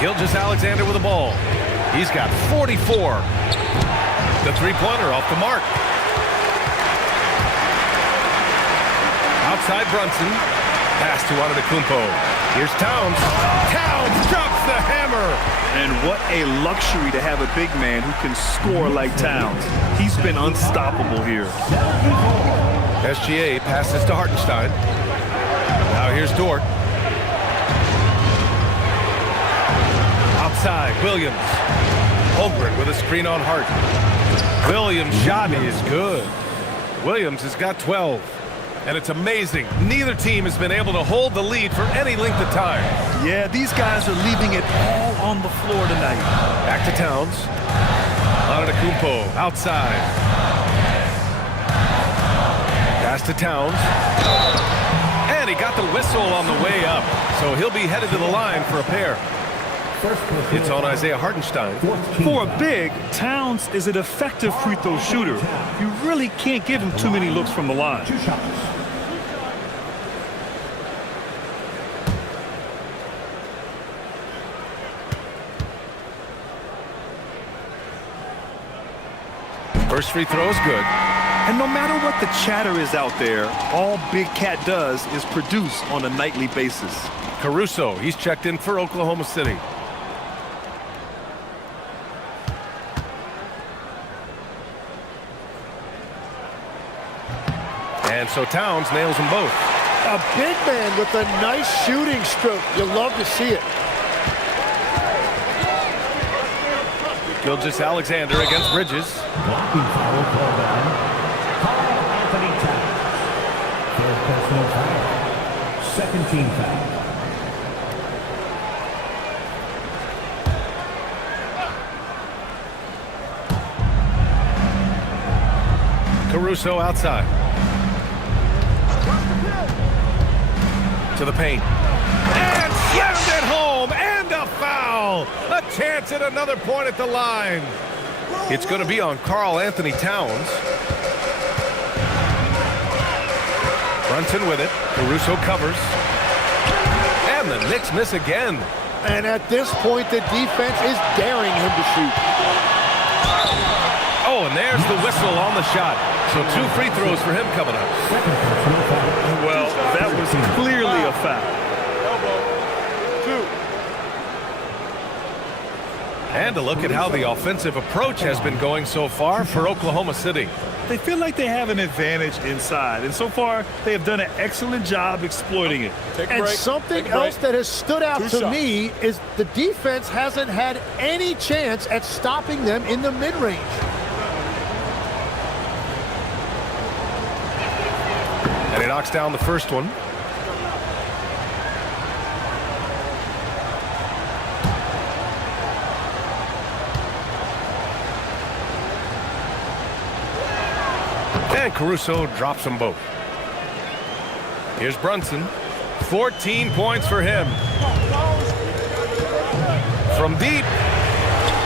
Gilgeous-Alexander with the ball. He's got 44. The three-pointer off the mark. Outside Brunson. Pass to Antetokounmpo. Here's Towns. Towns drops the hammer. And what a luxury to have a big man who can score like Towns. He's been unstoppable here. SGA passes to Hartenstein. Now here's Dort. Outside, Williams. Holmgren with a screen on Hart. Williams' shot is good. Williams has got 12. And it's amazing. Neither team has been able to hold the lead for any length of time. Yeah, these guys are leaving it all on the floor tonight. Back to Towns. Antetokounmpo outside. Pass to Towns. And he got the whistle on the way up. So he'll be headed to the line for a pair. It's on Isaiah Hartenstein. For a big, Towns is an effective free throw shooter. You really can't give him too many looks from the line. First free throw is good. And no matter what the chatter is out there, all Big Cat does is produce on a nightly basis. Caruso, he's checked in for Oklahoma City. And so Towns nails them both. A big man with a nice shooting stroke. You love to see it. Gilgeous Alexander against Bridges. Blocking foul called on Karl-Anthony Towns. Third personal foul. Second team foul. Caruso outside. To the paint. And slammed it home. And a foul. A chance at another point at the line. It's going to be on Karl-Anthony Towns. Brunson with it. Caruso covers. And the Knicks miss again. And at this point, the defense is daring him to shoot. Oh, and there's the whistle on the shot. So 2 free throws for him coming up. Well, that was clearly a foul. And a look at how the offensive approach has been going so far for Oklahoma City. They feel like they have an advantage inside, and so far they have done an excellent job exploiting it. And something else that has stood out to me is the defense hasn't had any chance at stopping them in the mid-range. And he knocks down the first one. And Caruso drops them both. Here's Brunson. 14 points for him. From deep.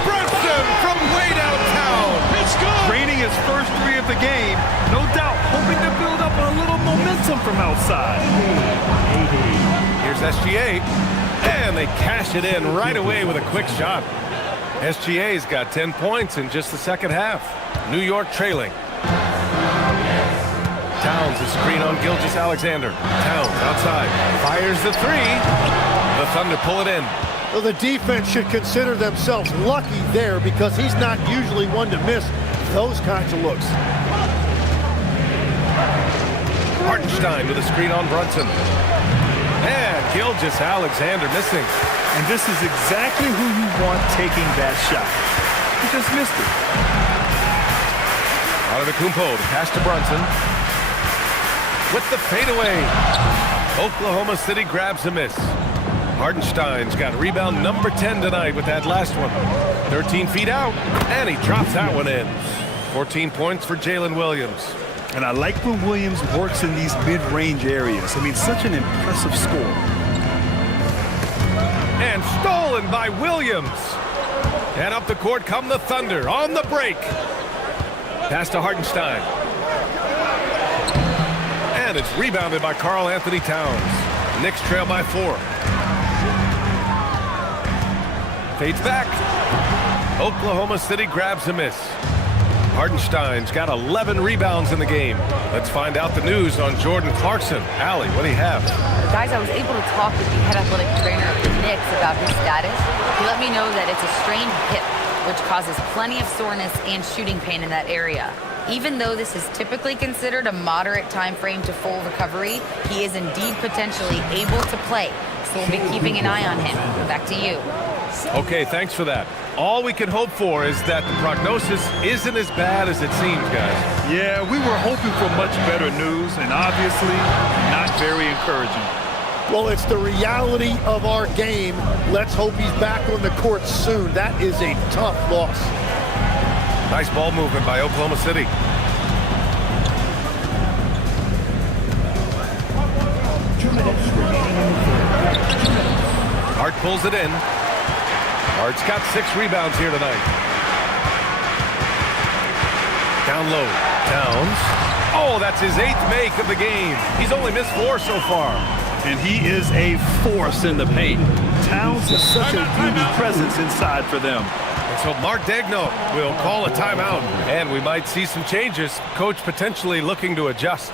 Brunson from way downtown. It's good. Draining his first 3 of the game. No doubt hoping to build up a little momentum from outside. Here's SGA. And they cash it in right away with a quick shot. SGA's got 10 points in just the second half. New York trailing. Towns is screen on Gilgeous Alexander. Towns outside. Fires the 3. The Thunder pull it in. Well, the defense should consider themselves lucky there because he's not usually one to miss those kinds of looks. Hartenstein with a screen on Brunson. And Gilgeous Alexander missing. And this is exactly who you want taking that shot. He just missed it. Antetokounmpo to pass to Brunson. With the fadeaway. Oklahoma City grabs a miss. Hartenstein's got rebound number 10 tonight with that last one. 13 feet out, and he drops that one in. 14 points for Jalen Williams. And I like when Williams works in these mid-range areas. I mean, such an impressive score. And stolen by Williams. And up the court come the Thunder on the break. Pass to Hartenstein. And it's rebounded by Karl-Anthony Towns. Knicks trail by 4. Fades back. Oklahoma City grabs a miss. Hartenstein's got 11 rebounds in the game. Let's find out the news on Jordan Clarkson. Allie, what do you have? Guys, I was able to talk with the head athletic trainer of the Knicks about his status. He let me know that it's a strained hip, which causes plenty of soreness and shooting pain in that area. Even though this is typically considered a moderate time frame to full recovery, he is indeed potentially able to play. So we'll be keeping an eye on him. Back to you. Okay, thanks for that. All we can hope for is that the prognosis isn't as bad as it seems, guys. Yeah, we were hoping for much better news, and obviously not very encouraging. Well, it's the reality of our game. Let's hope he's back on the court soon. That is a tough loss. Nice ball movement by Oklahoma City. Hart pulls it in. Hart's got 6 rebounds here tonight. Down low. Towns. Oh, that's his 8th make of the game. He's only missed 4 so far. And he is a force in the paint. Towns is such a huge presence inside for them. And so Mark Degno will call a timeout. And we might see some changes. Coach potentially looking to adjust.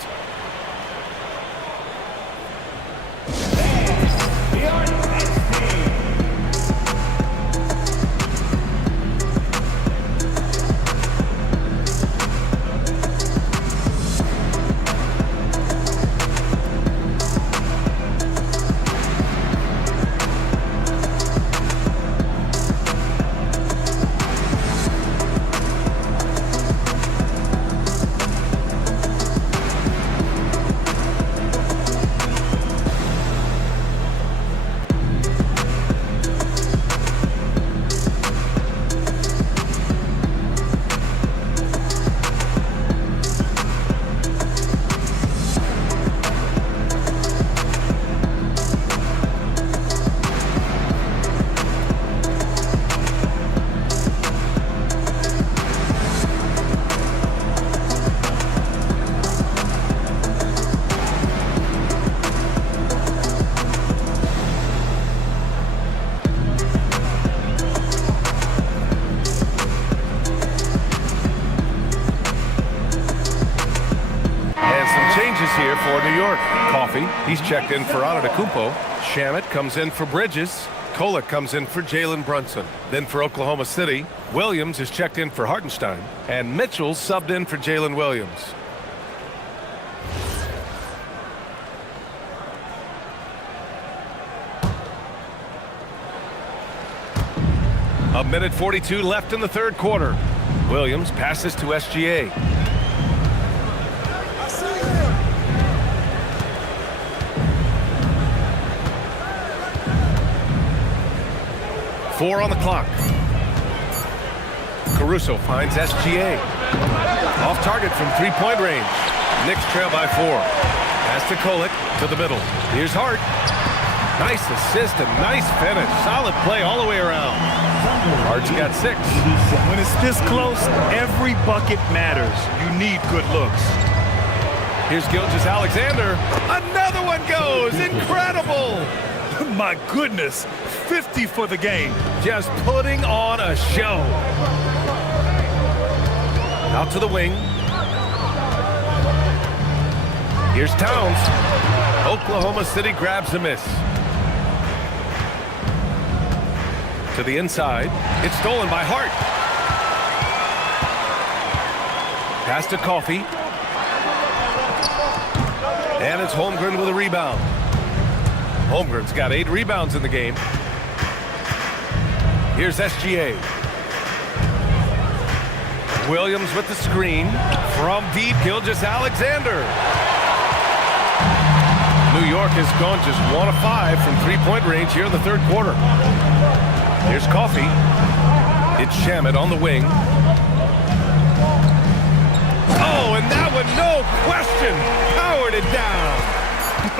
Here for New York. Coffee, he's checked in for Antetokounmpo. Shamet comes in for Bridges. Kolek comes in for Jalen Brunson. Then for Oklahoma City, Williams is checked in for Hartenstein. And Mitchell's subbed in for Jalen Williams. A minute 42 left in the third quarter. Williams passes to SGA. Four on the clock. Caruso finds SGA. Off target from three-point range. Knicks trail by 4. Pass to Kolek to the middle. Here's Hart. Nice assist and nice finish. Solid play all the way around. Hart's got 6. When it's this close, every bucket matters. You need good looks. Here's Gilgeous-Alexander. Another one goes. Incredible. My goodness, 50 for the game. Just putting on a show. Out to the wing. Here's Towns. Oklahoma City grabs a miss. To the inside. It's stolen by Hart. Pass to Coffee. And it's Holmgren with a rebound. Holmgren's got 8 rebounds in the game. Here's SGA. Williams with the screen. From deep, Gilgeous-Alexander. New York has gone just 1 of 5 from three-point range here in the third quarter. Here's Coffee. It's Shamet on the wing. Oh, and that one, no question, powered it down.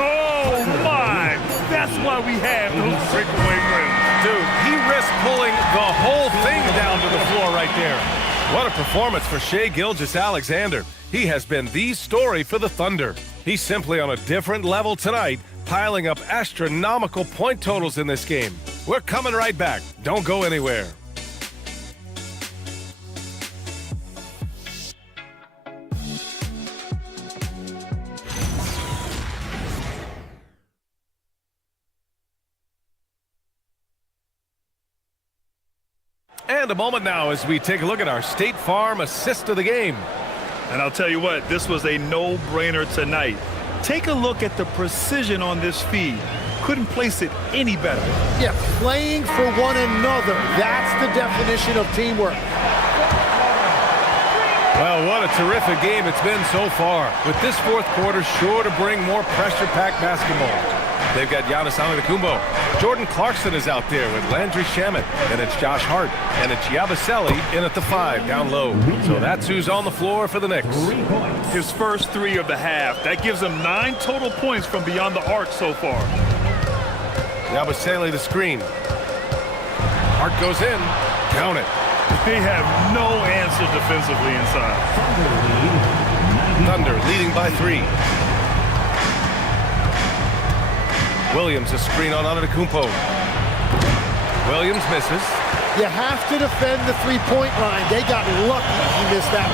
Oh, my. That's why we have those breakaway rims. Dude, he risked pulling the whole thing down to the floor right there. What a performance for Shai Gilgeous-Alexander. He has been the story for the Thunder. He's simply on a different level tonight, piling up astronomical point totals in this game. We're coming right back. Don't go anywhere. And a moment now as we take a look at our State Farm assist of the game. And I'll tell you what, this was a no-brainer tonight. Take a look at the precision on this feed. Couldn't place it any better. Yeah, playing for one another. That's the definition of teamwork. Well, what a terrific game it's been so far. With this fourth quarter sure to bring more pressure-packed basketball. They've got Giannis Antetokounmpo. Jordan Clarkson is out there with Landry Shamet. And it's Josh Hart. And it's Yabusele in at the 5 down low. So that's who's on the floor for the Knicks. His first 3 of the half. That gives him 9 total points from beyond the arc so far. Yabusele the screen. Hart goes in. Count it. They have no answer defensively inside. Thunder leading by 3. Williams a screen on Antetokounmpo. Williams misses. You have to defend the three-point line. They got lucky he missed that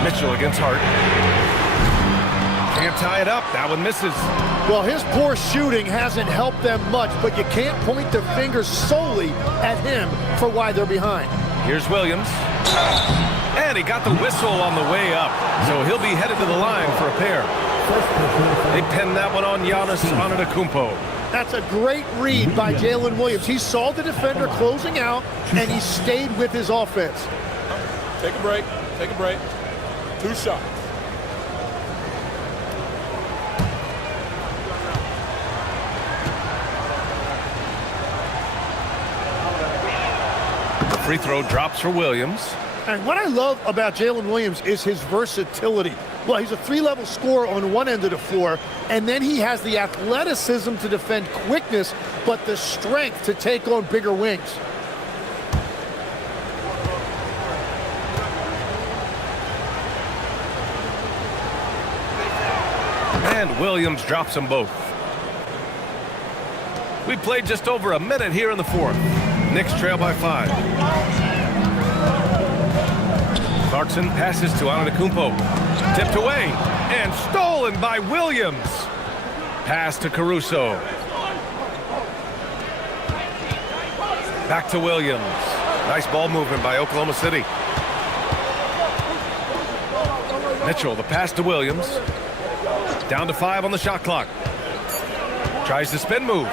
one. Mitchell against Hart. Can't tie it up. That one misses. Well, his poor shooting hasn't helped them much, but you can't point the fingers solely at him for why they're behind. Here's Williams. And he got the whistle on the way up. So he'll be headed to the line for a pair. They pinned that one on Giannis Antetokounmpo. That's a great read by Jalen Williams. He saw the defender closing out, and he stayed with his offense. Take a break. Take a break. 2 shots. The free throw drops for Williams. And what I love about Jalen Williams is his versatility. Well, he's a 3-level scorer on one end of the floor, and then he has the athleticism to defend quickness, but the strength to take on bigger wings. And Williams drops them both. We played just over a minute here in the fourth. Knicks trail by 5. Clarkson passes to Antetokounmpo. Tipped away and stolen by Williams. Pass to Caruso. Back to Williams. Nice ball movement by Oklahoma City. Mitchell, the pass to Williams. Down to 5 on the shot clock. Tries the spin move.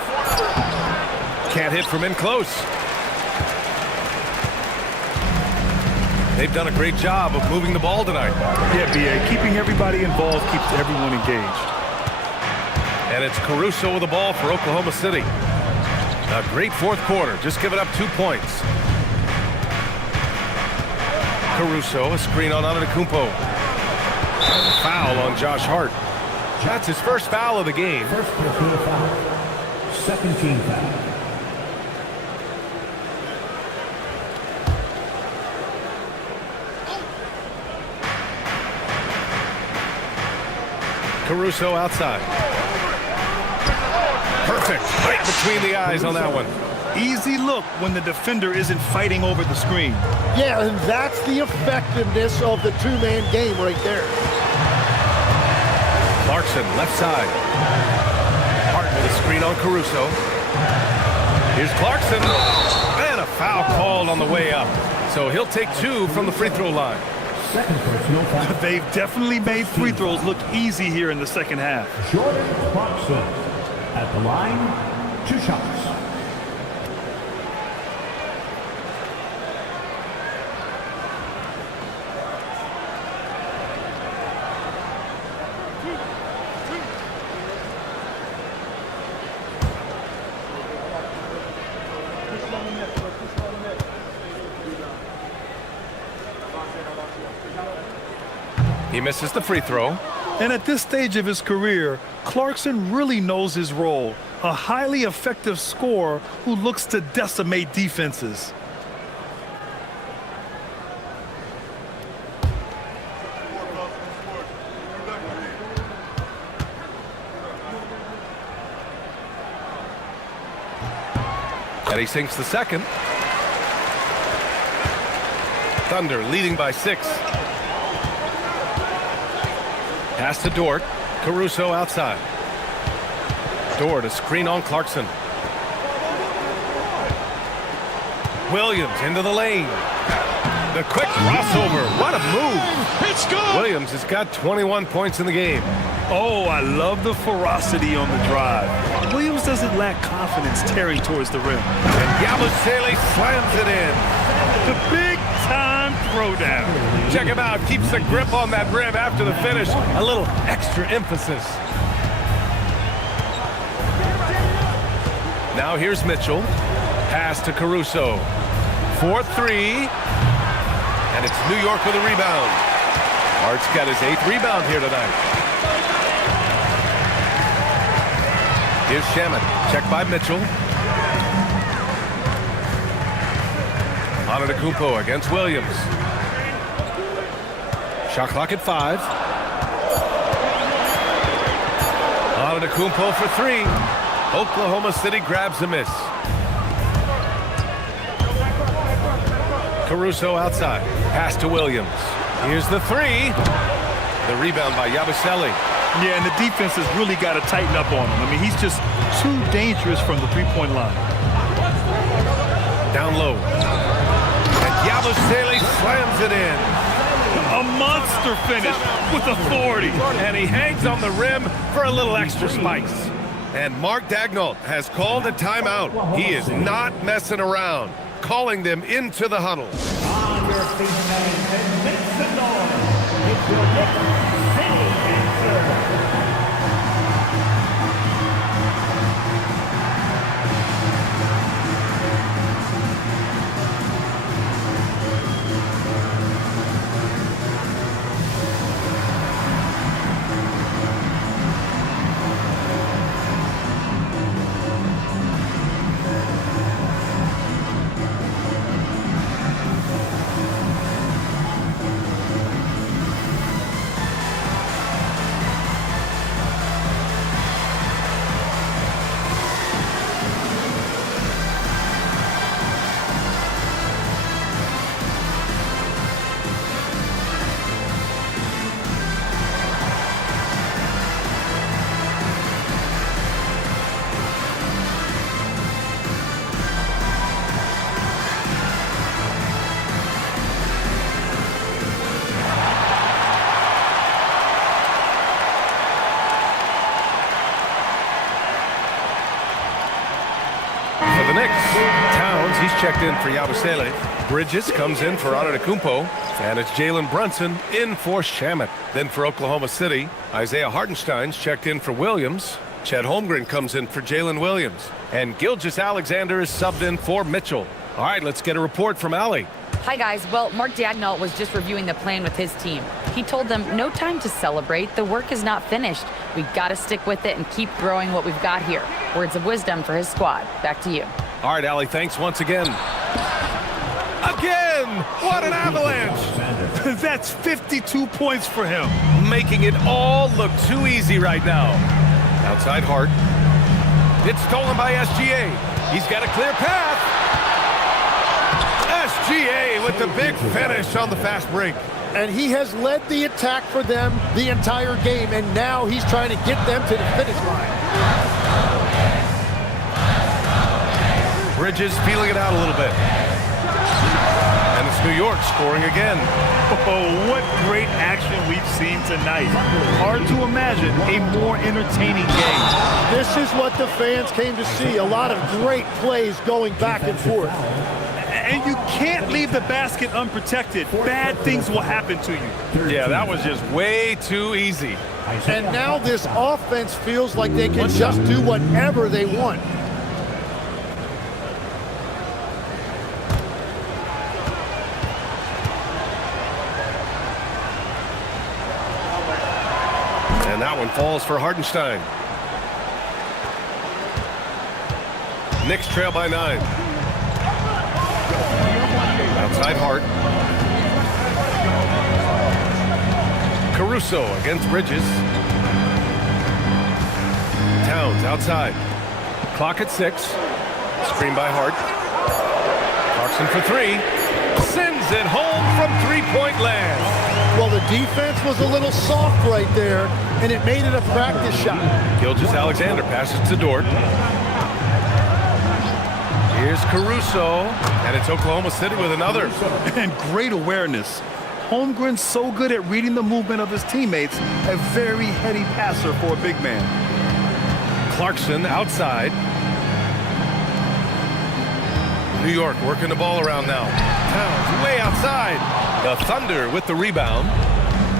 Can't hit from in close. They've done a great job of moving the ball tonight. Yeah, B.A. Keeping everybody involved keeps everyone engaged. And it's Caruso with the ball for Oklahoma City. A great fourth quarter, just giving up 2 points. Caruso, a screen on Antetokounmpo. And a foul on Josh Hart. That's his first foul of the game. First personal foul. Second team foul. Caruso outside. Perfect. Right between the eyes on that one. Easy look when the defender isn't fighting over the screen. Yeah, and that's the effectiveness of the two-man game right there. Clarkson, left side. Hart with a screen on Caruso. Here's Clarkson. And a foul called on the way up. So he'll take 2 from the free throw line. Second personal foul. They've definitely made free throws look easy here in the second half. Jordan Clarkson at the line, 2 shots. He misses the free throw. And at this stage of his career, Clarkson really knows his role. A highly effective scorer who looks to decimate defenses. And he sinks the second. Thunder leading by 6. Pass to Dort. Caruso outside. Dort, a screen on Clarkson. Williams into the lane. The quick crossover. What a move. It's good. Williams has got 21 points in the game. Oh, I love the ferocity on the drive. Williams doesn't lack confidence tearing towards the rim. And Yabusele slams it in. The big-time throwdown. Check him out. Keeps the grip on that rim after the finish. A little extra emphasis. Now here's Mitchell. Pass to Caruso. 4-3. And it's New York with a rebound. Hart's got his 8th rebound here tonight. Here's Shamet. Check by Mitchell. Antetokounmpo against Williams. Shot clock at 5. Antetokounmpo for 3. Oklahoma City grabs a miss. Caruso outside. Pass to Williams. Here's the 3. The rebound by Yabusele. Yeah, and the defense has really got to tighten up on him. I mean, he's just too dangerous from the three-point line. Down low. And Yabusele slams it in. A monster finish with authority. And he hangs on the rim for a little extra spice. And Mark Daigneault has called a timeout. He is not messing around, calling them into the huddle. On your feet, fans, and make some noise. It's your next city answer. For the Knicks, Towns, he's checked in for Yabusele. Bridges comes in for Antetokounmpo. And it's Jalen Brunson in for Shamet. Then for Oklahoma City, Isaiah Hartenstein's checked in for Williams. Chet Holmgren comes in for Jalen Williams. And Gilgeous-Alexander is subbed in for Mitchell. All right, let's get a report from Allie. Hi, guys. Well, Mark Daigneault was just reviewing the plan with his team. He told them no time to celebrate. The work is not finished. We got to stick with it and keep growing what we've got here. Words of wisdom for his squad. Back to you. All right, Allie, thanks once again. Again! What an avalanche! That's 52 points for him. Making it all look too easy right now. Outside Hart. It's stolen by SGA. He's got a clear path. SGA with the big finish on the fast break. And he has led the attack for them the entire game, and now he's trying to get them to the finish line. Bridges feeling it out a little bit. And it's New York scoring again. Oh, what great action we've seen tonight. Hard to imagine a more entertaining game. This is what the fans came to see. A lot of great plays going back and forth. And you can't leave the basket unprotected. Bad things will happen to you. Yeah, that was just way too easy. And now this offense feels like they can just do whatever they want. And that one falls for Hartenstein. Knicks trail by 9. Outside Hart. Caruso against Bridges. Towns outside. Clock at 6. Screen by Hart. Clarkson for 3. Sends it home from three-point land. Well, the defense was a little soft right there, and it made it a practice shot. Gilgeous-Alexander passes to Dort. Here's Caruso, and it's Oklahoma City with another. And great awareness. Holmgren's so good at reading the movement of his teammates, a very heady passer for a big man. Clarkson outside. New York working the ball around now. Towns way outside. The Thunder with the rebound.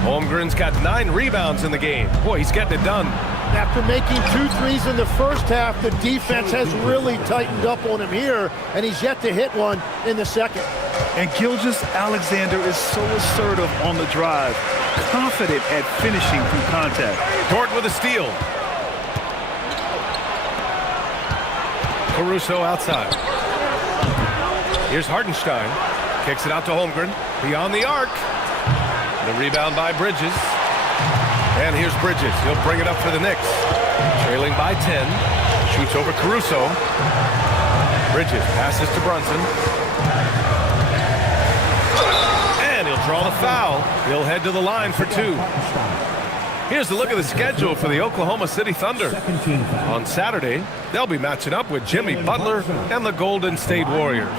Holmgren's got 9 rebounds in the game. Boy, he's getting it done. After making 2 threes in the first half, the defense has really tightened up on him here, and he's yet to hit one in the second. And Gilgeous-Alexander is so assertive on the drive, confident at finishing through contact. Dort with a steal. Caruso outside. Here's Hartenstein. Kicks it out to Holmgren. Beyond the arc. The rebound by Bridges. And here's Bridges. He'll bring it up for the Knicks. Trailing by 10. Shoots over Caruso. Bridges passes to Brunson. And he'll draw the foul. He'll head to the line for 2. Here's a look at the schedule for the Oklahoma City Thunder. On Saturday, they'll be matching up with Jimmy Butler and the Golden State Warriors.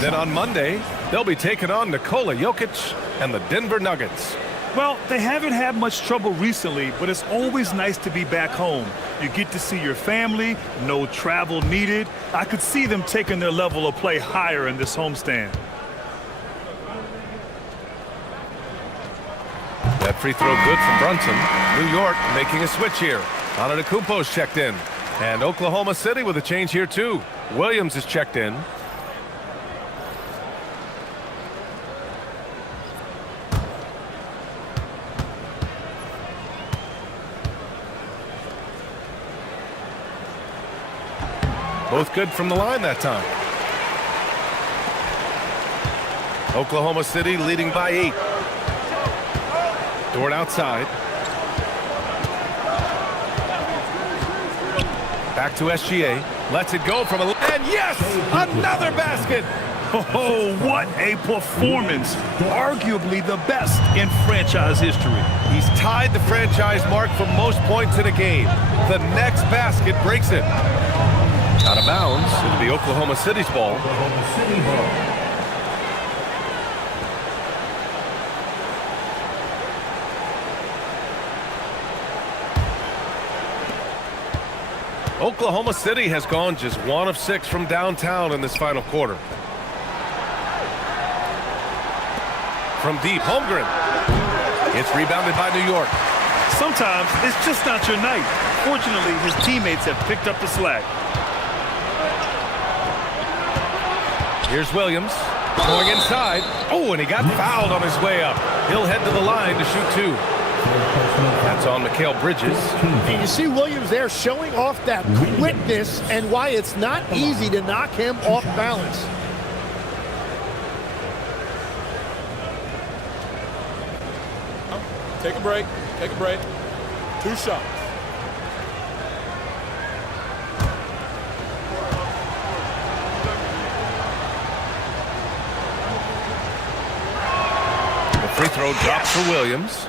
Then on Monday, they'll be taking on Nikola Jokic and the Denver Nuggets. Well, they haven't had much trouble recently, but it's always nice to be back home. You get to see your family, no travel needed. I could see them taking their level of play higher in this homestand. That free throw good from Brunson. New York making a switch here. Antetokounmpo's checked in. And Oklahoma City with a change here too. Williams is checked in. Both good from the line that time. Oklahoma City leading by 8. Dort outside. Back to SGA. Lets it go from a... And yes! Another basket! Oh, what a performance. Arguably the best in franchise history. He's tied the franchise mark for most points in a game. The next basket breaks it. Out of bounds. It'll be Oklahoma City's ball. Oklahoma City ball. Oklahoma City has gone just 1 of 6 from downtown in this final quarter. From deep, Holmgren. It's rebounded by New York. Sometimes it's just not your night. Fortunately, his teammates have picked up the slack. Here's Williams going inside. Oh, and he got fouled on his way up. He'll head to the line to shoot 2. That's on Mikal Bridges. And you see Williams there showing off that quickness and why it's not easy to knock him off balance. Take a break. Take a break. 2 shots. The free throw drops for Williams.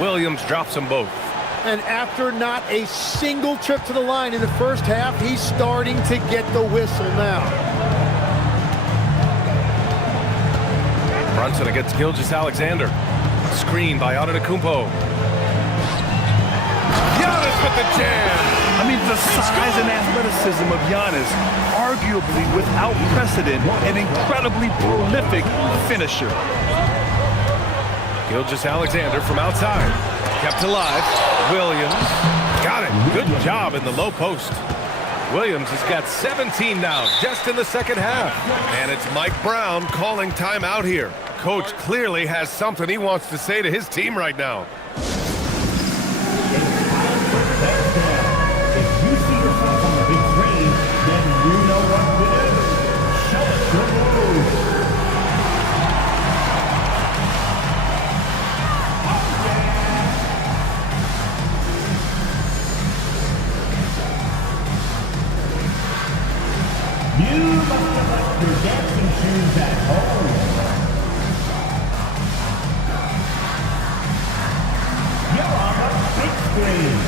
Williams drops them both. And after not a single trip to the line in the first half, he's starting to get the whistle now. Brunson against Gilgeous-Alexander. Screen by Antetokounmpo. Giannis with the jam. I mean, the size and athleticism of Giannis, arguably without precedent, an incredibly prolific finisher. Gilgeous-Alexander from outside. Kept alive. Williams. Got it. Good job in the low post. Williams has got 17 now, just in the second half. And it's Mike Brown calling timeout here. Coach clearly has something he wants to say to his team right now. If you see yourself on the big screen, then you know what to do. Show us your moves. your dancing shoes at home. You're on the big screen.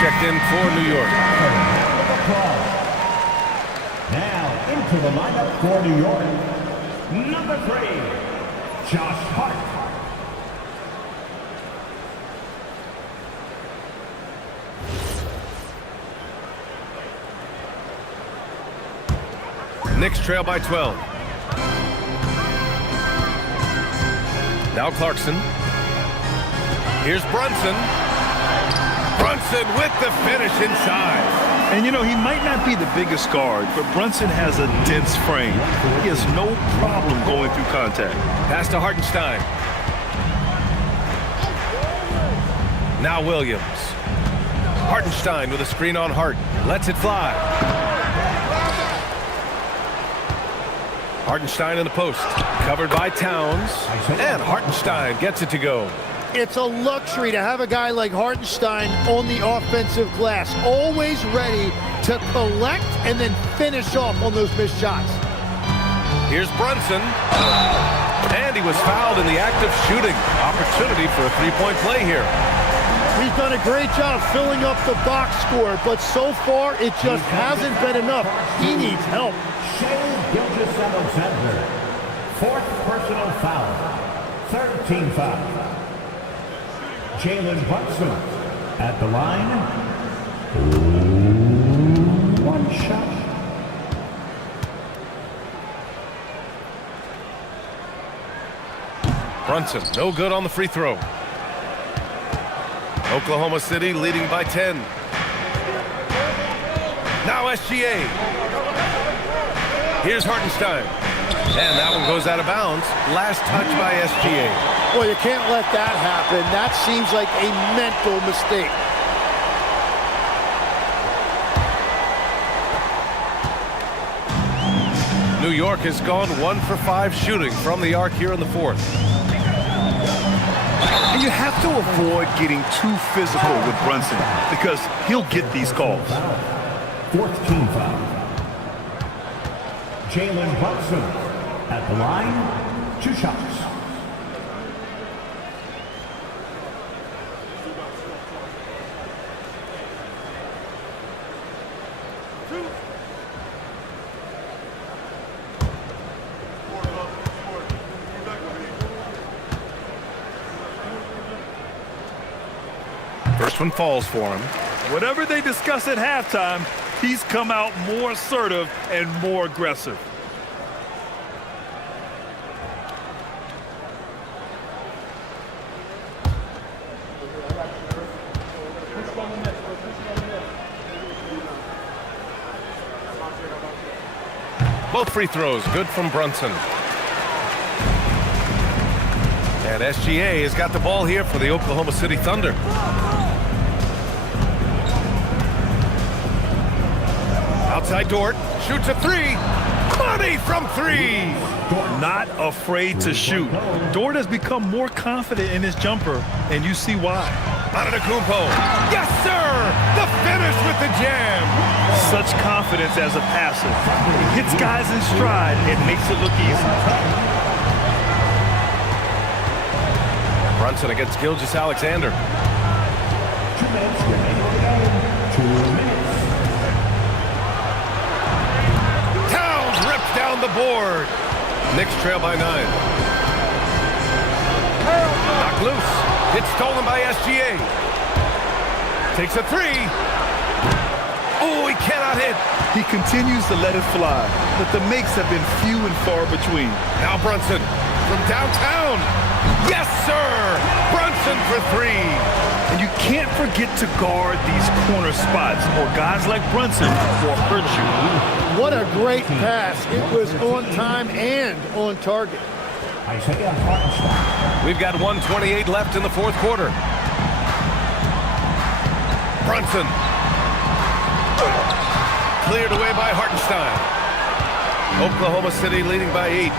Checked in for New York. Now into the lineup for New York. Number 3, Josh Hart. Knicks trail by 12. Now Clarkson. Here's Brunson. Brunson with the finish inside. And, you know, he might not be the biggest guard, but Brunson has a dense frame. He has no problem going through contact. Pass to Hartenstein. Now Williams. Hartenstein with a screen on Hart. Lets it fly. Hartenstein in the post. Covered by Towns. And Hartenstein gets it to go. It's a luxury to have a guy like Hartenstein on the offensive glass, always ready to collect and then finish off on those missed shots. Here's Brunson. And he was fouled in the act of shooting. Opportunity for a three-point play here. He's done a great job filling up the box score, but so far it just hasn't been enough. He needs help. Shea Gilgeous-Alexander, 4th personal foul, 3rd team foul. Jalen Brunson at the line. 1 shot. Brunson, no good on the free throw. Oklahoma City leading by 10. Now SGA. Here's Hartenstein. And that one goes out of bounds. Last touch by SGA. Well, you can't let that happen. That seems like a mental mistake. New York has gone 1 for 5 shooting from the arc here in the 4th. And you have to avoid getting too physical with Brunson because he'll get these calls. 4th team foul. Jalen Brunson at the line. 2 shots. First one falls for him. Whatever they discuss at halftime, he's come out more assertive and more aggressive. Both free throws good from Brunson. And SGA has got the ball here for the Oklahoma City Thunder. Outside Dort, shoots a 3. Money from 3. Not afraid to shoot. Dort has become more confident in his jumper, and you see why. Antetokounmpo. Yes, sir! The finish with the jam. Such confidence as a passer. He hits guys in stride and makes it look easy. Brunson against Gilgeous-Alexander. 2 minutes remaining in the game. 2 minutes. Towns rips down the board. Knicks trail by 9. Knocked loose. It's stolen by SGA. Takes a 3. Oh, he cannot hit. He continues to let it fly, but the makes have been few and far between. Now Brunson from downtown. Yes, sir! Brunson for three. And you can't forget to guard these corner spots, or guys like Brunson will hurt you. What a great pass. It was on time and on target. We've got 1:28 left in the fourth quarter. Brunson. Cleared away by Hartenstein. Oklahoma City leading by 8.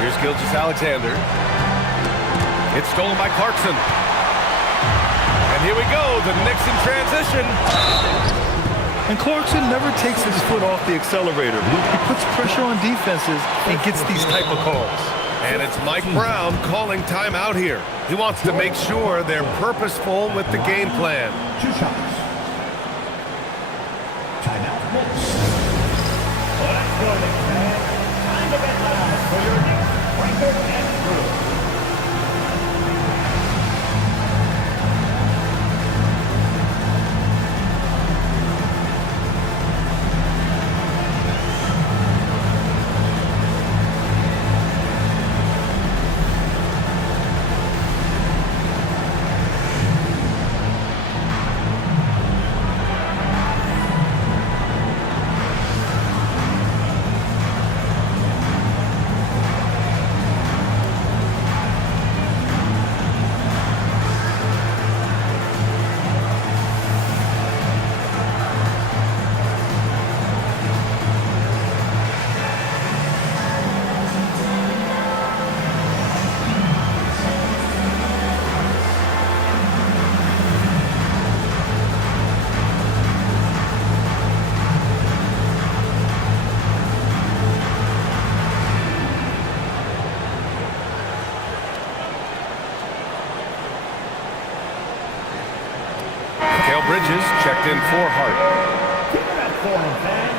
Here's Gilgeous-Alexander. It's stolen by Clarkson. And here we go, the Knicks in transition. And Clarkson never takes his foot off the accelerator. He puts pressure on defenses and gets these type of calls. And it's Mike Brown calling timeout here. He wants to make sure they're purposeful with the game plan. 2 shots. Timeout. Let's go, Knicks fans. Time to get loud for your Knicks record and crew. Bridges checked in for Hart. Keep it up for him, fans.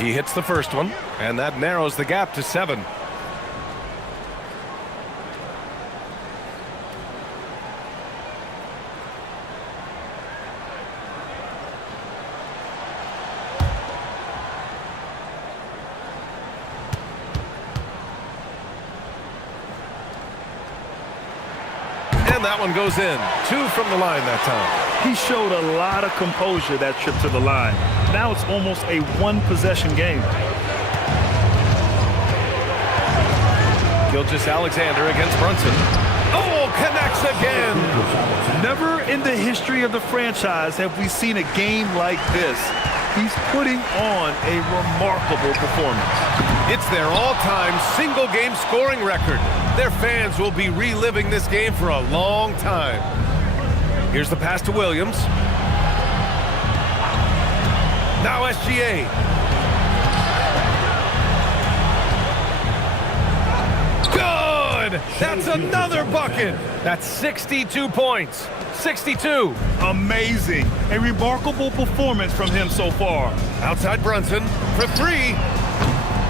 He hits the first one, and that narrows the gap to 7. And that one goes in. 2 from the line that time. He showed a lot of composure that trip to the line. Now it's almost a one-possession game. Gilgeous-Alexander against Brunson. Oh, connects again. Never in the history of the franchise have we seen a game like this. He's putting on a remarkable performance. It's their all-time single-game scoring record. Their fans will be reliving this game for a long time. Here's the pass to Williams. Now SGA. Good! That's another bucket. That's 62 points. 62. Amazing. A remarkable performance from him so far. Outside Brunson for 3.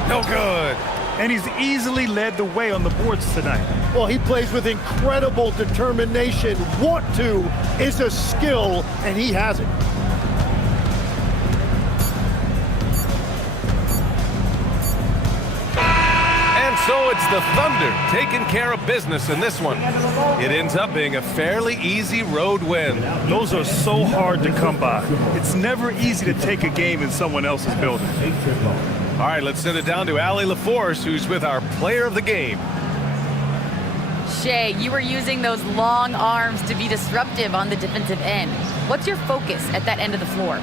No good. And he's easily led the way on the boards tonight. Well, he plays with incredible determination. Want to is a skill, and he has it. And so it's the Thunder taking care of business in this one. It ends up being a fairly easy road win. Those are so hard to come by. It's never easy to take a game in someone else's building. All right, let's send it down to Allie LaForce, who's with our player of the game. Shea, you were using those long arms to be disruptive on the defensive end. What's your focus at that end of the floor?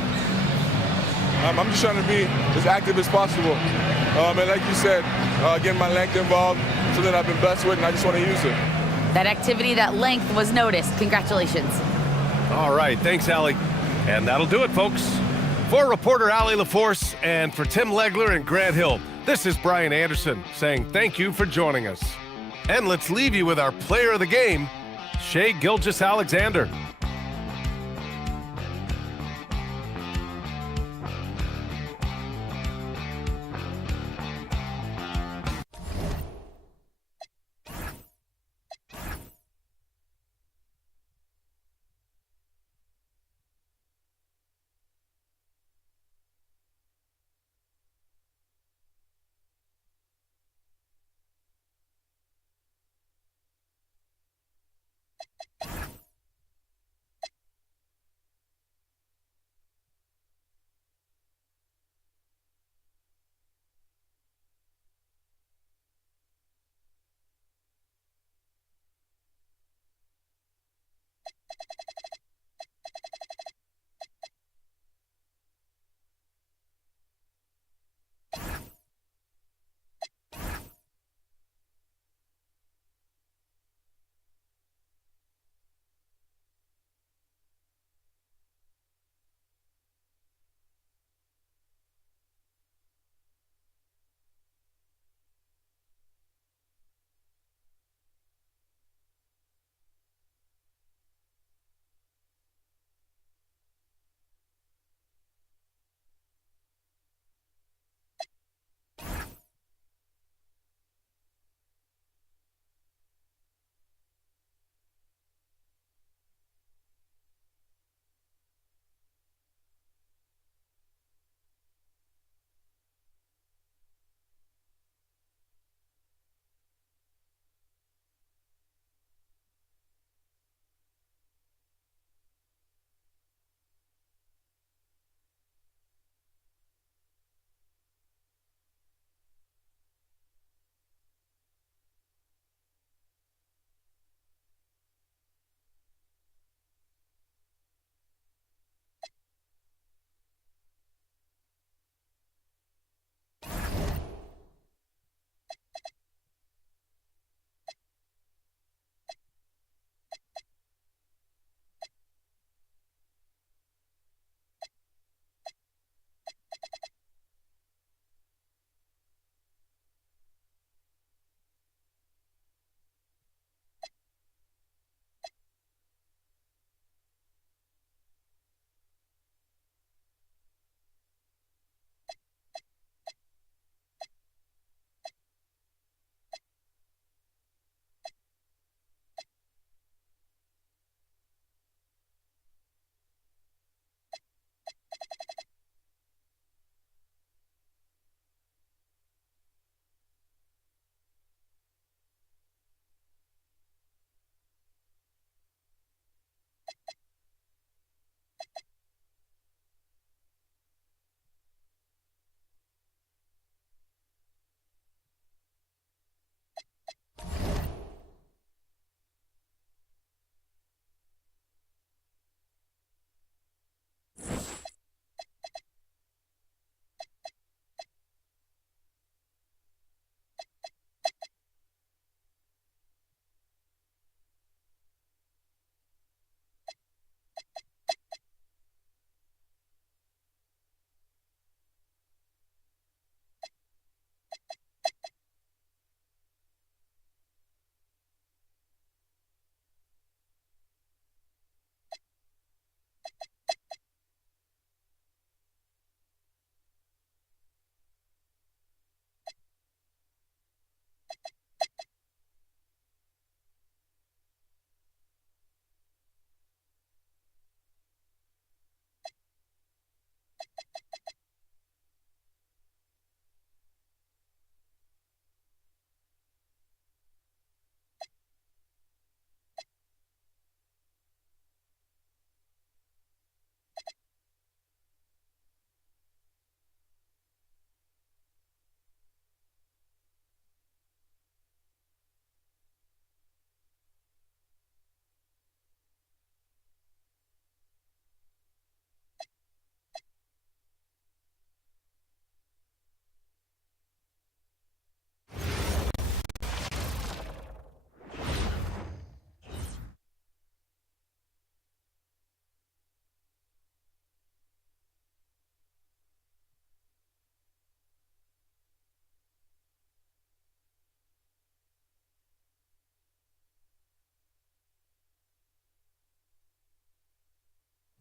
I'm just trying to be as active as possible. And like you said, getting my length involved, something I've been blessed with, and I just want to use it. That activity, that length was noticed. Congratulations. All right, thanks, Allie. And that'll do it, folks. For reporter Allie LaForce and for Tim Legler and Grant Hill, this is Brian Anderson saying thank you for joining us. And let's leave you with our player of the game, Shai Gilgeous-Alexander.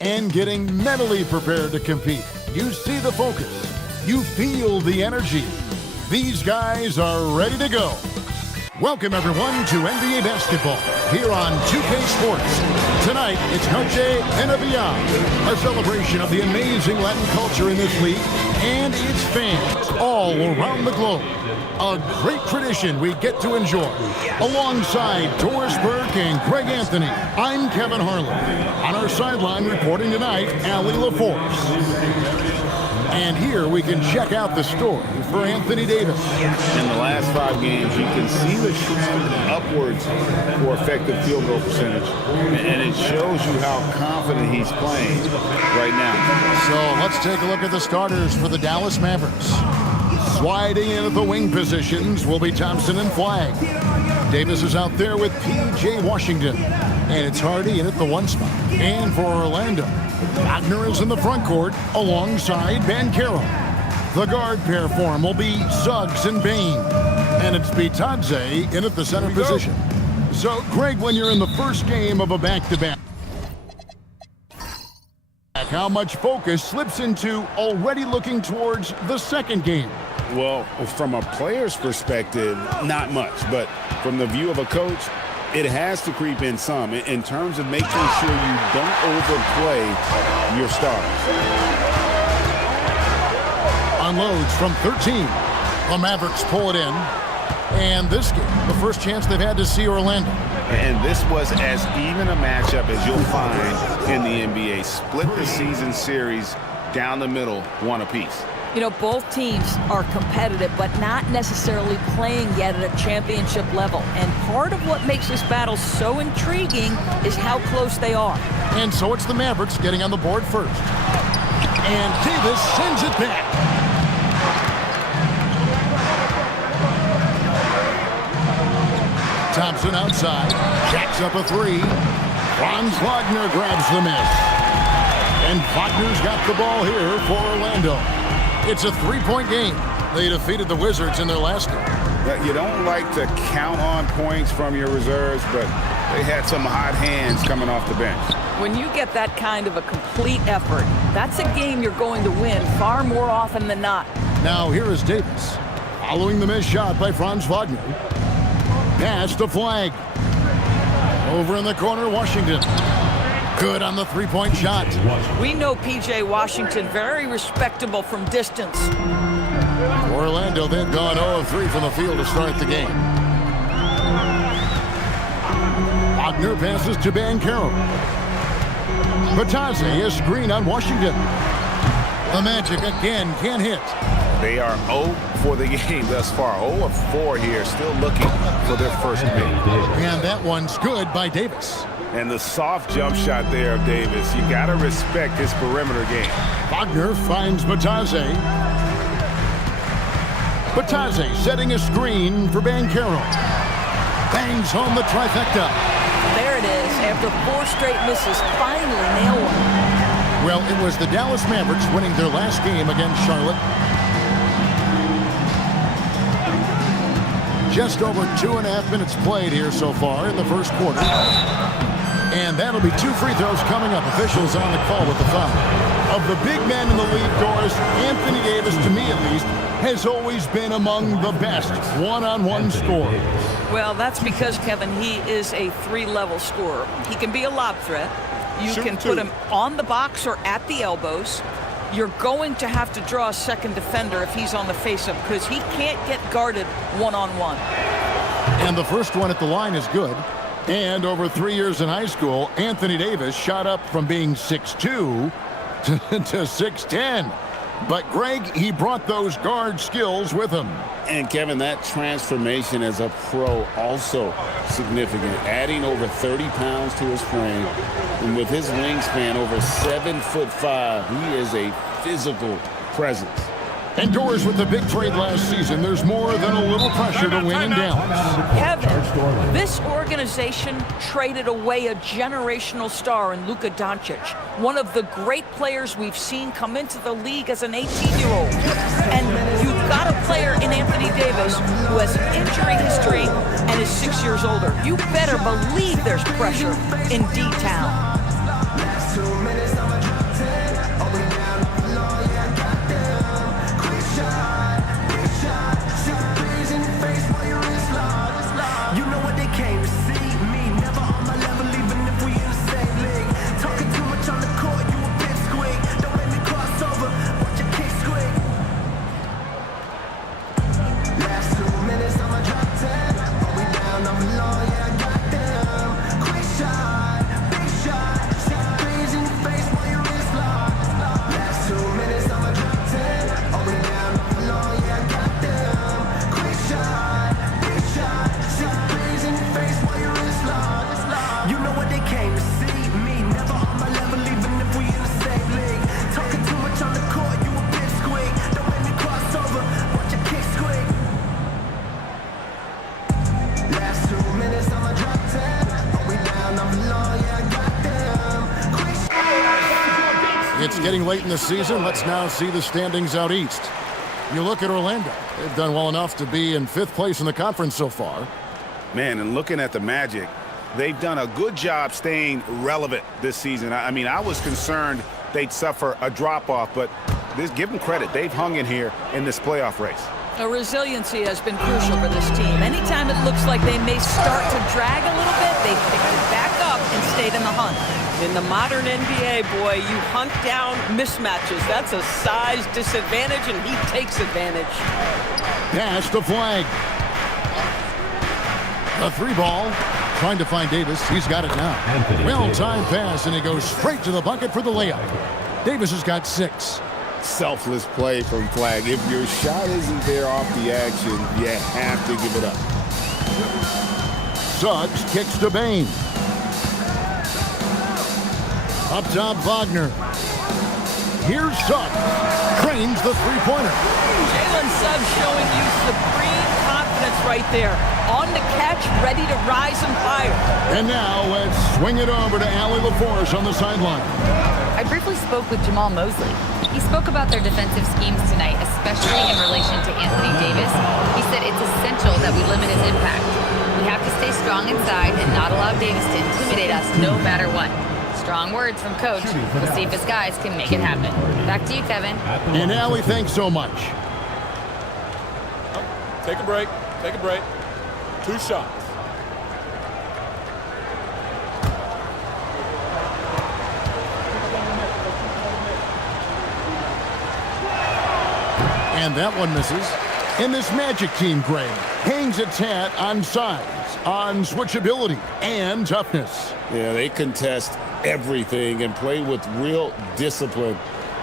and getting mentally prepared to compete. You see the focus. You feel the energy. These guys are ready to go. Welcome, everyone, to NBA basketball here on 2K Sports. Tonight, it's Noche NBA, a celebration of the amazing Latin culture in this league and its fans all around the globe. A great tradition we get to enjoy. Alongside Doris Burke and Greg Anthony, I'm Kevin Harlan. On our sideline reporting tonight, Allie LaForce. And here we can check out the story for Anthony Davis. In the last 5 games, you can see the trend upwards for effective field goal percentage. And it shows you how confident he's playing right now. So let's take a look at the starters for the Dallas Mavericks. Sliding in at the wing positions will be Thompson and Flagg. Davis is out there with P.J. Washington. And it's Hardy in at the 1 spot. And for Orlando, Wagner is in the front court alongside Banchero. The guard pair for him will be Suggs and Bain. And it's Bitadze in at the center position. So, Greg, when you're in the first game of a back-to-back, how much focus slips into already looking towards the second game? Well, from a player's perspective, not much. But from the view of a coach, it has to creep in some in terms of making sure you don't overplay your stars. Unloads from 13. The Mavericks pull it in. And this game, the first chance they've had to see Orlando. And this was as even a matchup as you'll find in the NBA. Split the season series down the middle, 1 apiece. You know, both teams are competitive, but not necessarily playing yet at a championship level. And part of what makes this battle so intriguing is how close they are. And so it's the Mavericks getting on the board first. And Davis sends it back. Thompson outside, jacks up a 3. Franz Wagner grabs the miss. And Wagner's got the ball here for Orlando. It's a 3-point game. They defeated the Wizards in their last game. You don't like to count on points from your reserves, but they had some hot hands coming off the bench. When you get that kind of a complete effort, that's a game you're going to win far more often than not. Now here is Davis, following the missed shot by Franz Wagner. Pass to Flagg. Over in the corner, Washington. Good on the 3-point shot. We know P.J. Washington very respectable from distance. Orlando, they've gone 0 of 3 from the field to start the game. Wagner passes to Banchero. Bitadze is screen on Washington. The Magic again can't hit. They are 0 for the game thus far. 0 of 4 here, still looking for their first win. And that one's good by Davis. And the soft jump shot there of Davis. You got to respect his perimeter game. Wagner finds Bitadze. Bitadze setting a screen for Banchero. Bangs home the trifecta. There it is. After 4 straight misses, finally nail one. Well, it was the Dallas Mavericks winning their last game against Charlotte. Just over 2.5 minutes played here so far in the first quarter. And that'll be 2 free throws coming up. Officials on the call with the foul. Of the big men in the league, Doris, Anthony Davis, to me at least, has always been among the best one-on-one scorers. Well, that's because, Kevin, he is a 3-level scorer. He can be a lob threat. You can put him on the box or at the elbows. You're going to have to draw a second defender if he's on the face-up because he can't get guarded one-on-one. And the first one at the line is good. And over 3 years in high school, Anthony Davis shot up from being 6'2 to 6'10. But Greg, he brought those guard skills with him. And Kevin, that transformation as a pro also significant. Adding over 30 pounds to his frame. And with his wingspan over 7'5", he is a physical presence. And Doris, with the big trade last season, there's more than a little pressure to win in Dallas. Kevin, this organization traded away a generational star in Luka Doncic, one of the great players we've seen come into the league as an 18-year-old. And you've got a player in Anthony Davis who has injury history and is 6 years older. You better believe there's pressure in D-Town. late in the season. Let's now see the standings out east. You look at Orlando. They've done well enough to be in 5th place in the conference so far. Man, and looking at the Magic, they've done a good job staying relevant this season. I mean, I was concerned they'd suffer a drop-off, but give them credit. They've hung in here in this playoff race. Resiliency has been crucial for this team. Anytime it looks like they may start to drag a little bit, they picked it back up and stayed in the hunt. In the modern NBA, boy, you hunt down mismatches. That's a size disadvantage, and he takes advantage. Pass the flag. A 3-ball. Trying to find Davis. He's got it now. Well-timed pass, and he goes straight to the bucket for the layup. Davis has got 6. Selfless play from Flag. If your shot isn't there off the action, you have to give it up. Suggs kicks to Bain. Up top, Wagner. Here's Suggs. Trains the three-pointer. Jalen Suggs showing you supreme confidence right there. On the catch, ready to rise and fire. And now let's swing it over to Allie LaForce on the sideline. I briefly spoke with Jamal Mosley. He spoke about their defensive schemes tonight, especially in relation to Anthony Davis. He said it's essential that we limit his impact. We have to stay strong inside and not allow Davis to intimidate us no matter what. Strong words from Coach. We'll see if his guys can make it happen. Back to you, Kevin. And Allie, thanks so much. Take a break. Take a break. 2 shots. And that one misses. And this Magic team, Greg, hangs its hat on size, on switchability, and toughness. Yeah, they contest everything and play with real discipline.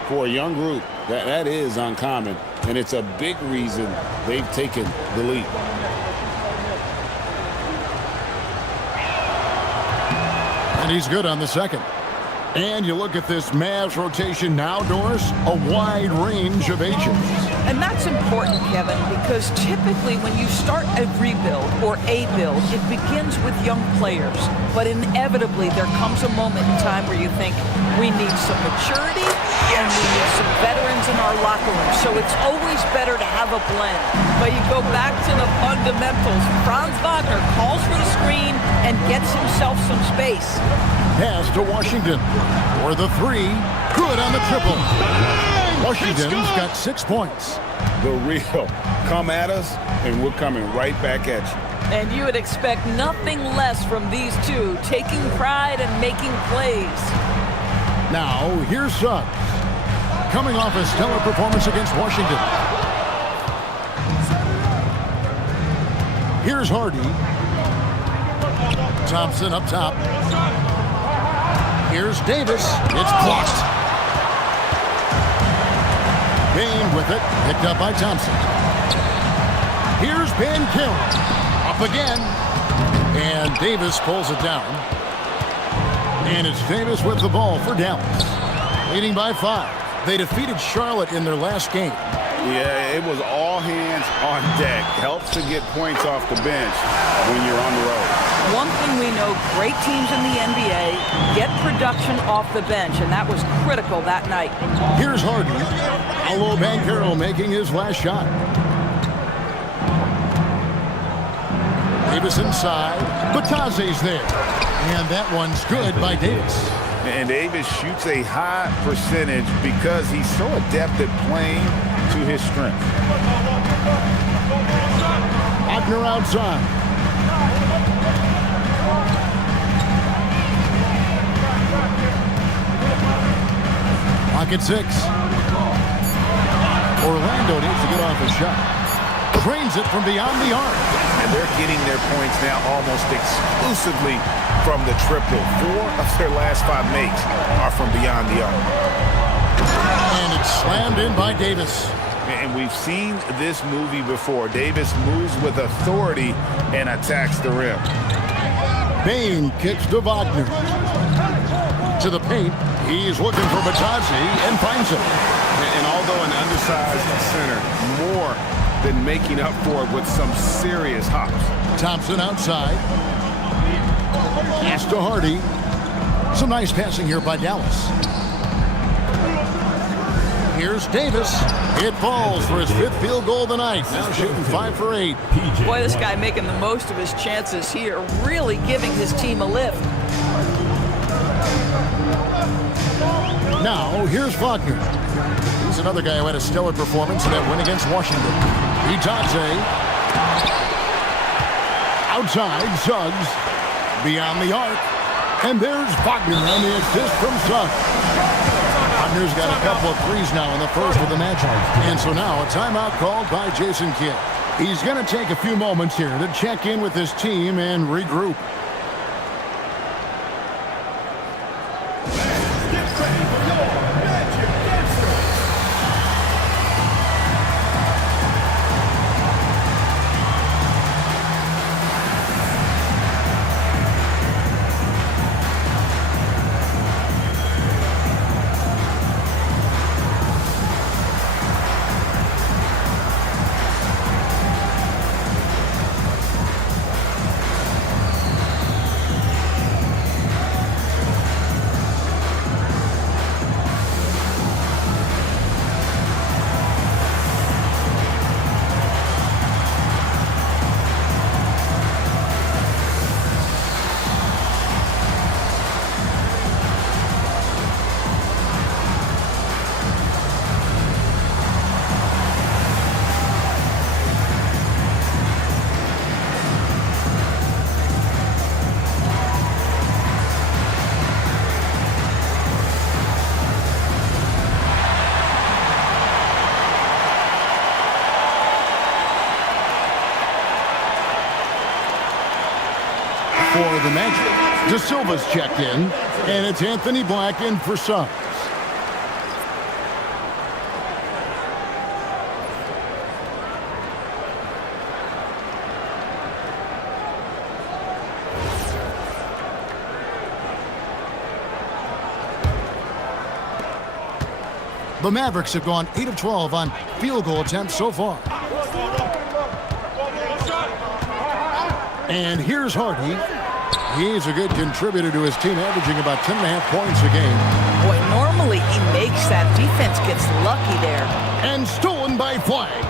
For a young group, that is uncommon, and it's a big reason they've taken the lead. And he's good on the second. And you look at this Mavs rotation now, Doris, a wide range of ages. And that's important, Kevin, because typically when you start a rebuild or a build, it begins with young players. But inevitably, there comes a moment in time where you think, we need some maturity and we need some veterans in our locker room. So it's always better to have a blend. But you go back to the fundamentals. Franz Wagner calls for the screen and gets himself some space. Pass to Washington for the 3. Good on the triple. Washington's got 6 points. The real. Come at us, and we're coming right back at you. And you would expect nothing less from these two, taking pride and making plays. Now, here's Suggs, coming off a stellar performance against Washington. Here's Hardy. Thompson up top. Here's Davis. It's blocked. Bain with it, picked up by Thompson. Here's Banchero. Up again. And Davis pulls it down. And it's Davis with the ball for Dallas. Leading by 5. They defeated Charlotte in their last game. Yeah, it was all hands on deck. Helps to get points off the bench when you're on the road. One thing we know, great teams in the NBA get production off the bench, and that was critical that night. Here's Hardy. Paolo Banchero making his last shot. Davis inside. Batase's there. And that one's good by Davis. And Davis shoots a high percentage because he's so adept at playing to his strength. Wagner outside. Pocket 6. Orlando needs to get off a shot. Trains it from beyond the arc. And they're getting their points now almost exclusively from the triple. 4 of their last 5 makes are from beyond the arc. And it's slammed in by Davis. And we've seen this movie before. Davis moves with authority and attacks the rim. Bain kicks to Wagner. To the paint. He's looking for Batase and finds him. And although an undersized center, more than making up for it with some serious hops. Thompson outside. Pass to Hardy. Some nice passing here by Dallas. Here's Davis. It falls for his 5th field goal of the night. Now shooting 5 for 8. Boy, this guy making the most of his chances here, really giving his team a lift. Now, here's Wagner. He's another guy who had a stellar performance in that win against Washington. Itaze. Outside, Suggs. Beyond the arc. And there's Wagner on the assist from Suggs. Wagner's got a couple of threes now in the first with the Magic. And so now a timeout called by Jason Kidd. He's going to take a few moments here to check in with his team and regroup. For the Magic, De Silva's checked in, and it's Anthony Black in for Suggs. The Mavericks have gone 8 of 12 on field goal attempts so far. And here's Hardy. He's a good contributor to his team, averaging about 10.5 points a game. Boy, normally he makes that. Defense gets lucky there. And stolen by Flag.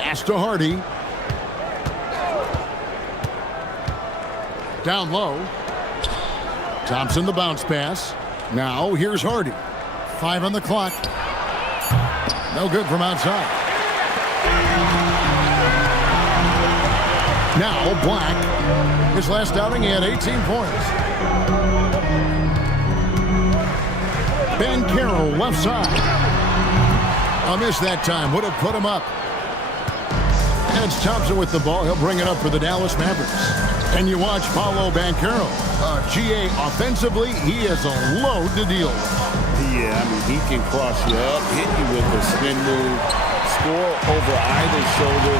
Pass to Hardy. Down low. Thompson the bounce pass. Now here's Hardy. 5 on the clock. No good from outside. Now Black. His last outing, he had 18 points. Ben Carroll left side. A miss that time. Would have put him up. And it's Thompson with the ball. He'll bring it up for the Dallas Mavericks. And you watch Paolo Banchero. GA offensively, he has a load to deal with. Yeah, I mean, he can cross you up, hit you with a spin move, score over either shoulder.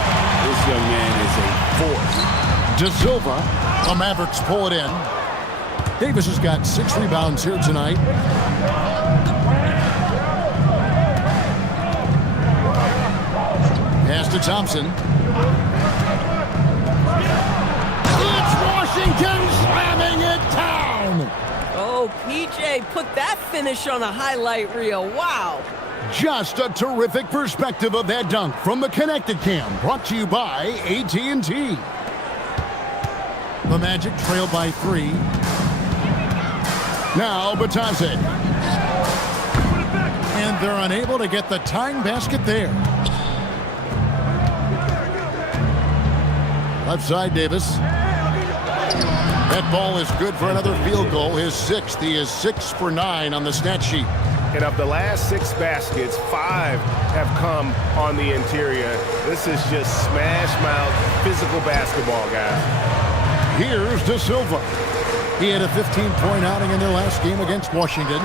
This young man is a force. De Silva, the Mavericks pull it in. Davis has got 6 rebounds here tonight. Pass to Thompson. It's Washington slamming it down. Oh, PJ put that finish on a highlight reel. Wow. Just a terrific perspective of that dunk from the Connected Cam, brought to you by AT&T. The Magic trail by 3. Now Batase. And they're unable to get the tying basket there. Left side, Davis. That ball is good for another field goal, his 6th. He is 6 for 9 on the stat sheet. And of the last 6 baskets, 5 have come on the interior. This is just smash mouth physical basketball, guys. Here's De Silva. He had a 15-point outing in their last game against Washington.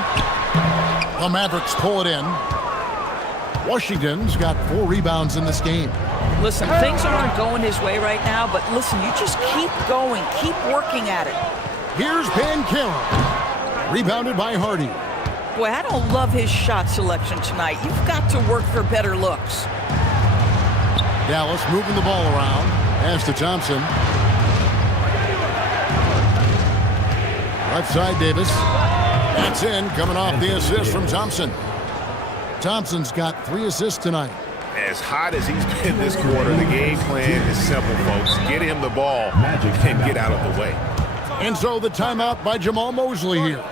The Mavericks pull it in. Washington's got 4 rebounds in this game. Listen, things aren't going his way right now, but listen, you just keep going, keep working at it. Here's Ben Carroll. Rebounded by Hardy. Boy, I don't love his shot selection tonight. You've got to work for better looks. Dallas moving the ball around. Pass to Thompson. Left side, Davis. That's in, coming off the assist from Thompson. Thompson's got 3 assists tonight. As hot as he's been this quarter, the game plan is simple, folks. Get him the ball and get out of the way. And so the timeout by Jamal Mosley here.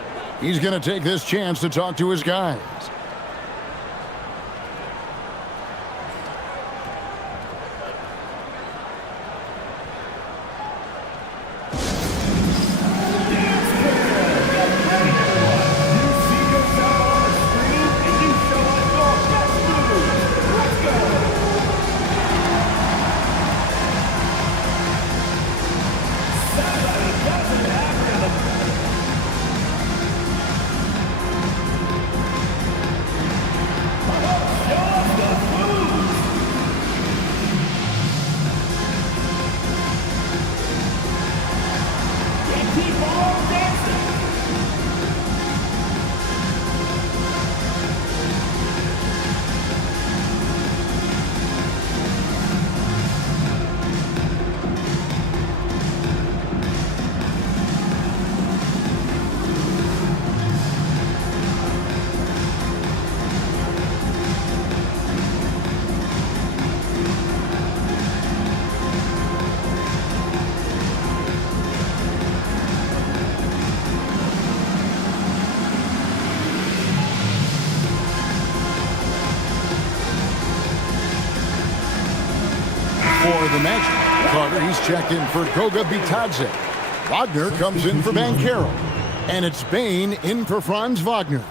He's going to take this chance to talk to his guys. For the Magic, Carter, he's checked in for Goga Bitadze. Wagner comes in for Banchero. And it's Bain in for Franz Wagner.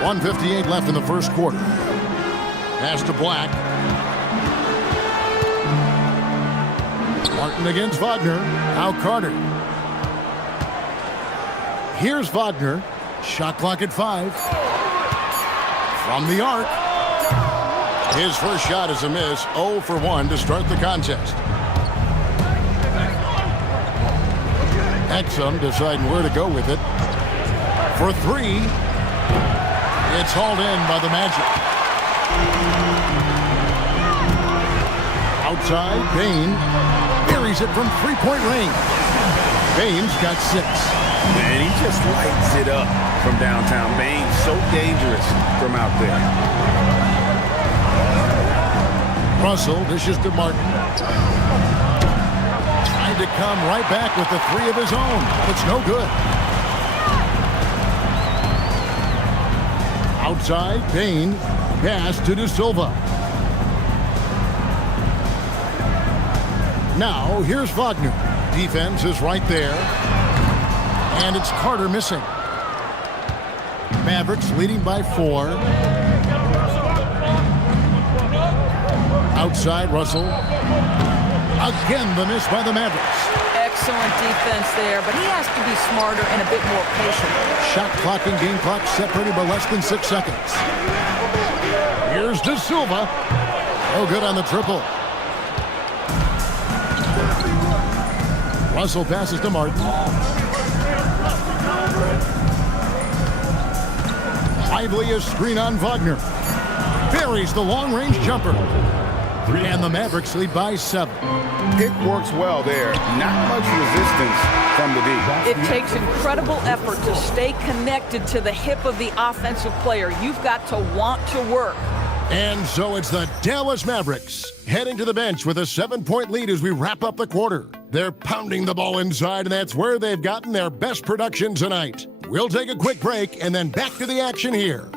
.158 left in the first quarter. Pass to Black. Martin against Wagner. Now Carter. Here's Wagner. Shot clock at 5. From the arc. His first shot is a miss. 0 for 1 to start the contest. Exum deciding where to go with it. For 3. It's hauled in by the Magic. Outside, Bain buries it from three-point range. Bain's got 6. Man, he just lights it up from downtown. Bain's so dangerous from out there. Russell dishes to Martin. Trying to come right back with the 3 of his own. It's no good. Outside, Bain. Pass to De Silva. Now, here's Wagner. Defense is right there. And it's Carter missing. Mavericks leading by 4. Outside, Russell. Again, the miss by the Mavericks. Excellent defense there, but he has to be smarter and a bit more patient. Shot clock and game clock separated by less than 6 seconds. Here's De Silva. No good on the triple. Russell passes to Martin. Lively a screen on Wagner. Buries the long-range jumper. And the Mavericks lead by 7. Pick works well there. Not much resistance from the D. It takes incredible effort to stay connected to the hip of the offensive player. You've got to want to work. And so it's the Dallas Mavericks heading to the bench with a 7-point lead as we wrap up the quarter. They're pounding the ball inside, and that's where they've gotten their best production tonight. We'll take a quick break and then back to the action here.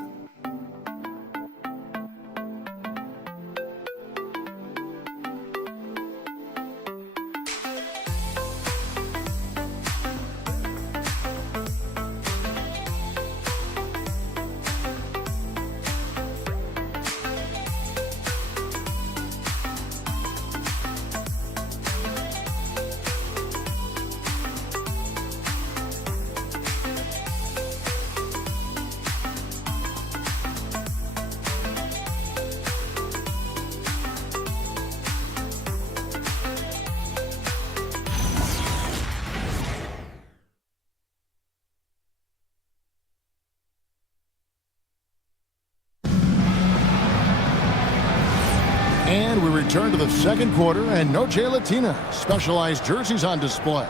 return to the second quarter, and Noche Latina specialized jerseys on display.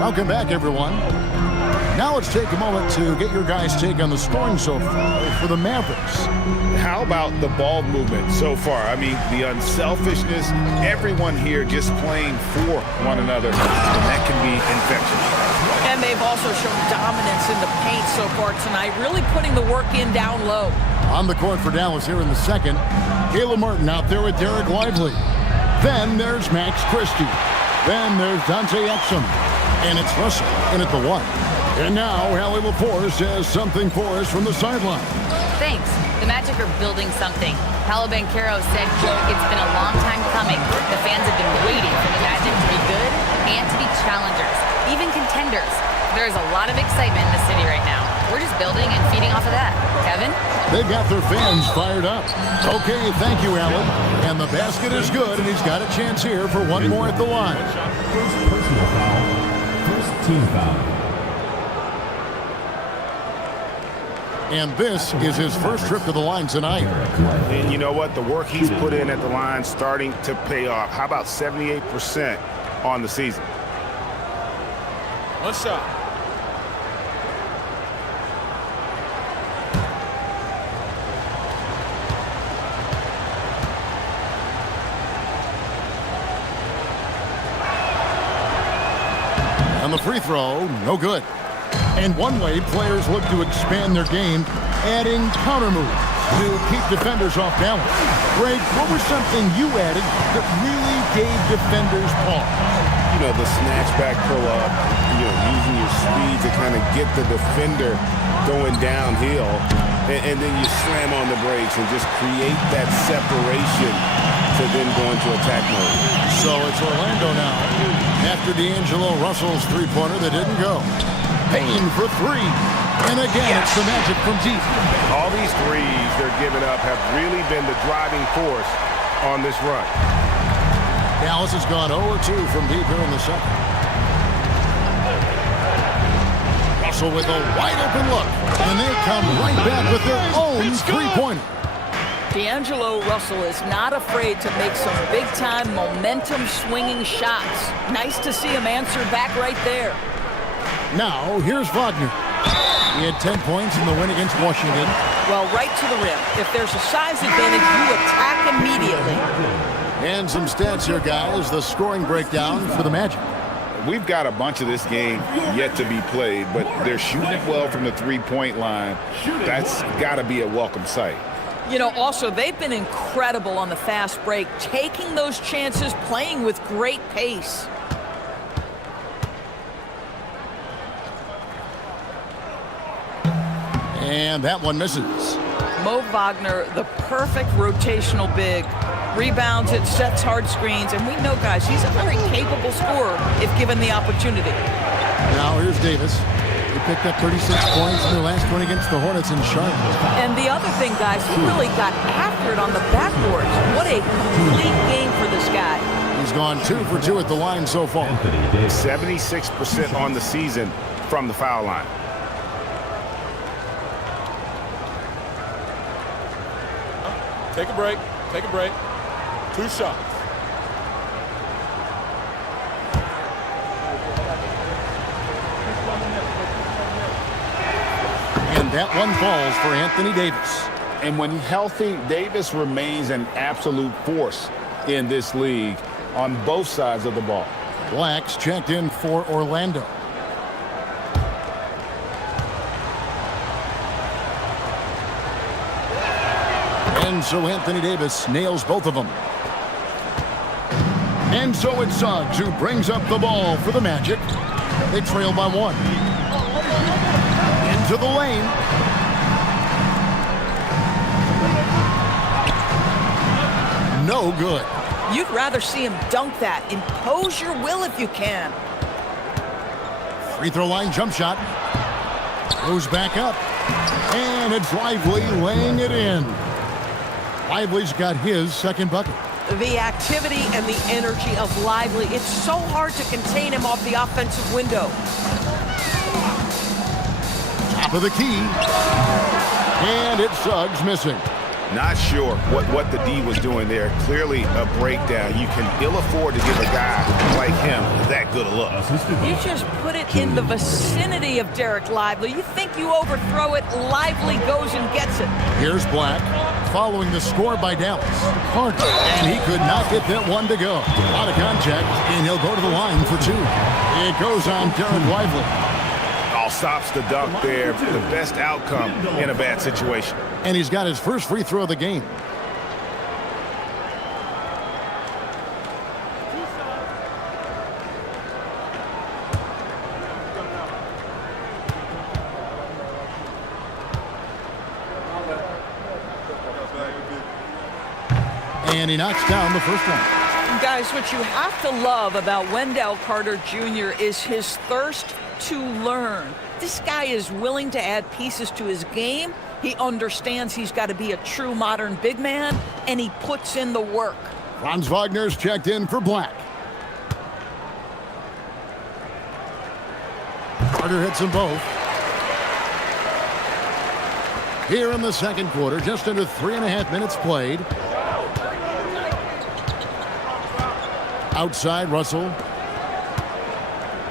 Welcome back, everyone. Now let's take a moment to get your guys' take on the scoring so far for the Mavericks. How about the ball movement so far? I mean, the unselfishness, everyone here just playing for one another, and that can be infectious. And they've also shown dominance in the paint so far tonight, really putting the work in down low. On the court for Dallas here in the second, Caleb Martin out there with Derek Lively. Then there's Max Christie. Then there's Dante Exum. And it's Russell in at the 1. And now Allie LaForce has something for us from the sideline. Thanks. The Magic are building something. Paolo Banchero said, quote, "It's been a long time coming. The fans have been waiting for the Magic to be good and to be challengers, even contenders. There is a lot of excitement in the city right now. We're just building and feeding off of that." Kevin? They've got their fans fired up. Okay, thank you, Allen. And the basket is good, and he's got a chance here for one more at the line. First personal foul. First team foul. And this is his first trip to the line tonight. And you know what? The work he's put in at the line starting to pay off. How about 78% on the season? One shot. And the free throw, no good. And one way players look to expand their game, adding counter moves to keep defenders off balance. Greg, what was something you added that really gave defenders pause? You know, the snatch back pull-up, using your speed to kind of get the defender going downhill, and then you slam on the brakes and just create that separation to then go into attack mode. So it's Orlando now. After D'Angelo Russell's three-pointer that didn't go. Payne for three. And again, it's the Magic from deep. All these threes they're giving up have really been the driving force on this run. Dallas has gone 0-2 from deep here in the second. Russell with a wide-open look. And they come right back with their own three-pointer. D'Angelo Russell is not afraid to make some big-time momentum-swinging shots. Nice to see him answer back right there. Now, here's Wagner. He had 10 points in the win against Washington. Well, right to the rim. If there's a size advantage, you attack immediately. And some stats here, guys. The scoring breakdown for the Magic. We've got a bunch of this game yet to be played, but they're shooting it well from the three-point line. That's got to be a welcome sight. You know, also, they've been incredible on the fast break, taking those chances, playing with great pace. And that one misses. Mo Wagner, the perfect rotational big. Rebounds it, sets hard screens, and we know, guys, he's a very capable scorer if given the opportunity. Now here's Davis. He picked up 36 points in their last one against the Hornets in Charlotte. And the other thing, guys, he really got after it on the backboards. What a complete game for this guy. He's gone 2 for 2 at the line so far. 76% on the season from the foul line. Take a break. Take a break. 2 shots. And that one falls for Anthony Davis. And when healthy, Davis remains an absolute force in this league on both sides of the ball. Blacks checked in for Orlando. And so Anthony Davis nails both of them. And so it's Suggs who brings up the ball for the Magic. They trail by 1. Into the lane. No good. You'd rather see him dunk that. Impose your will if you can. Free throw line jump shot. Goes back up. And it's Lively laying it in. Lively's got his second bucket. The activity and the energy of Lively, it's so hard to contain him off the offensive window. Top of the key. And it's Suggs missing. Not sure what the D was doing there. Clearly a breakdown. You can ill afford to give a guy like him that good a look. You just put it in the vicinity of Derek Lively. You think you overthrow it, Lively goes and gets it. Here's Black, following the score by Dallas. Carter, and he could not get that one to go. Out of contact, and he'll go to the line for two. It goes on Derek Lively. All stops the dunk there. The best outcome in a bad situation. And he's got his first free throw of the game. And he knocks down the first one. Guys, what you have to love about Wendell Carter Jr. is his thirst to learn. This guy is willing to add pieces to his game. He understands he's got to be a true modern big man, and he puts in the work. Franz Wagner's checked in for Black. Carter hits them both. Here in the second quarter, just under 3.5 minutes played. Outside, Russell.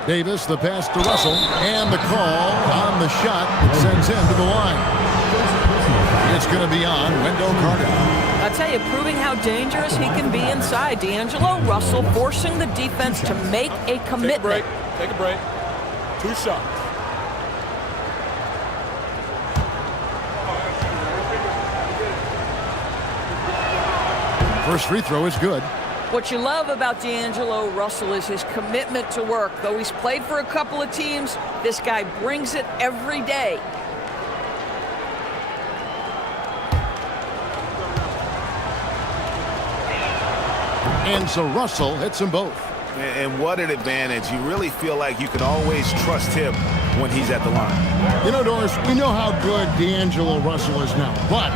Davis, the pass to Russell, and the call on the shot that sends him to the line. It's going to be on Wendell Carter. I'll tell you, proving how dangerous he can be inside. D'Angelo Russell forcing the defense to make a commitment. Take a break. 2 shots. First free throw is good. What you love about D'Angelo Russell is his commitment to work. Though he's played for a couple of teams, this guy brings it every day. And so Russell hits them both. And what an advantage. You really feel like you can always trust him when he's at the line. You know, Doris, we know how good D'Angelo Russell is now, but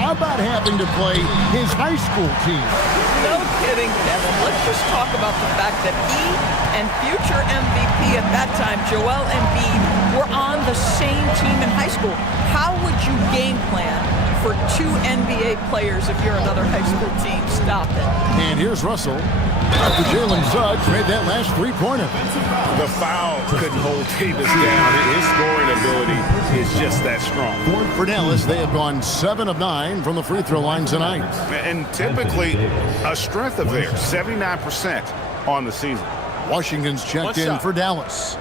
how about having to play his high school team? No kidding, Kevin. Let's just talk about the fact that he and future MVP at that time, Joel Embiid, were on the same team in high school. How would you game plan for 2 NBA players if you're another high school team? Stop it. And here's Russell. After Jalen Suggs made that last three-pointer. The foul couldn't hold Davis down. His scoring ability is just that strong. For Dallas, they have gone 7 of 9 from the free throw line tonight. And typically a strength of theirs, 79% on the season. Washington's checked in for Dallas.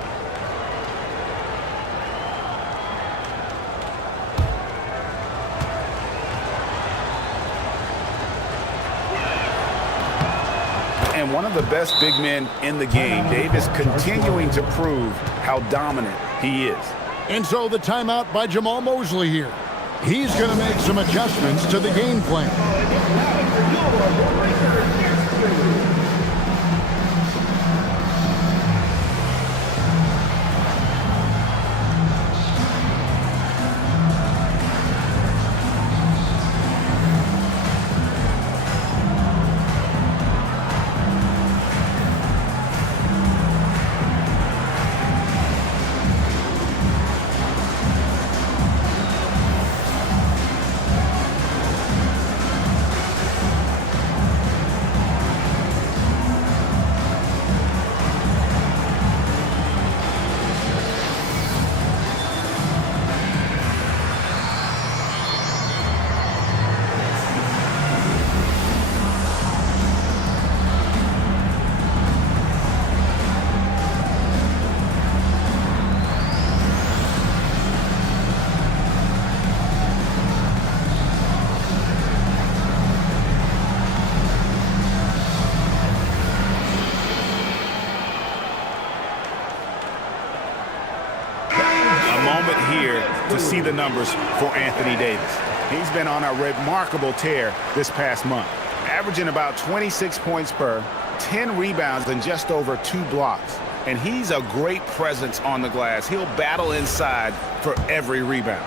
And one of the best big men in the game, Davis, continuing to prove how dominant he is. And so the timeout by Jamal Mosley here. He's going to make some adjustments to the game plan. To see the numbers for Anthony Davis. He's been on a remarkable tear this past month, averaging about 26 points per, 10 rebounds, and just over 2 blocks. And he's a great presence on the glass. He'll battle inside for every rebound.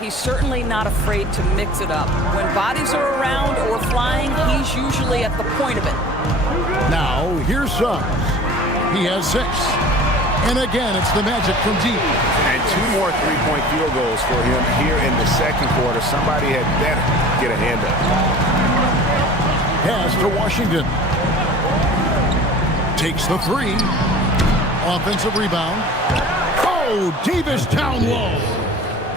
He's certainly not afraid to mix it up. When bodies are around or flying, he's usually at the point of it. Now, here's Suggs. He has 6. And again, it's the Magic from deep. And 2 more three-point field goals for him here in the second quarter. Somebody had better get a hand up. Pass to Washington. Takes the 3. Offensive rebound. Oh, Davis down low.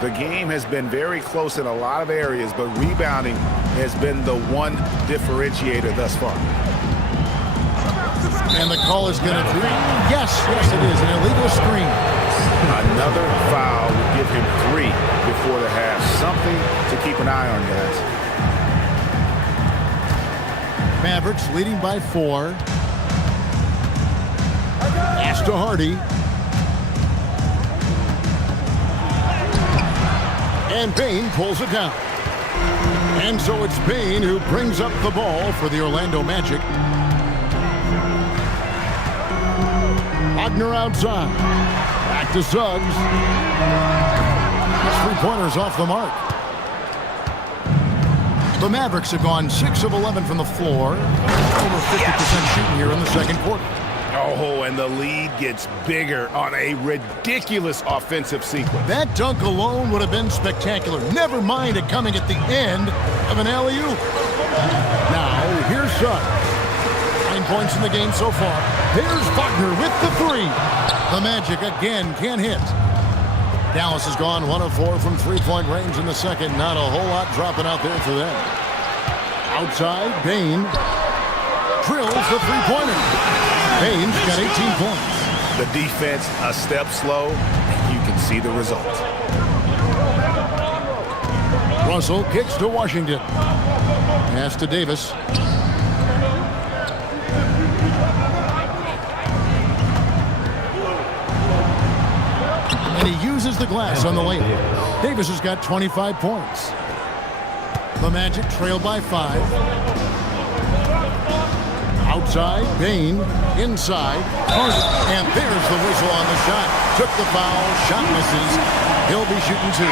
The game has been very close in a lot of areas, but rebounding has been the one differentiator thus far. And the call is going to be, yes, it is, an illegal screen. Another foul would give him 3 before the half. Something to keep an eye on, guys. Mavericks leading by 4. Pass to Hardy. And Bain pulls it down. And so it's Bain who brings up the ball for the Orlando Magic. Wagner outside. Back to Suggs. His 3-pointer's off the mark. The Mavericks have gone 6 of 11 from the floor. Over 50% shooting here in the second quarter. Oh, and the lead gets bigger on a ridiculous offensive sequence. That dunk alone would have been spectacular. Never mind it coming at the end of an alley-oop. Now, here's Suggs. 9 points in the game so far. There's Wagner with the 3. The Magic again can't hit. Dallas has gone 1 of 4 from 3-point range in the second. Not a whole lot dropping out there for them. Outside, Bain drills the 3-pointer. Bain's got 18 points. The defense a step slow, and you can see the result. Russell kicks to Washington. Pass to Davis. And he uses the glass on the layup. Davis has got 25 points. The Magic trail by 5. Outside, Bain, inside, and there's the whistle on the shot. Took the foul, shot misses. He'll be shooting 2.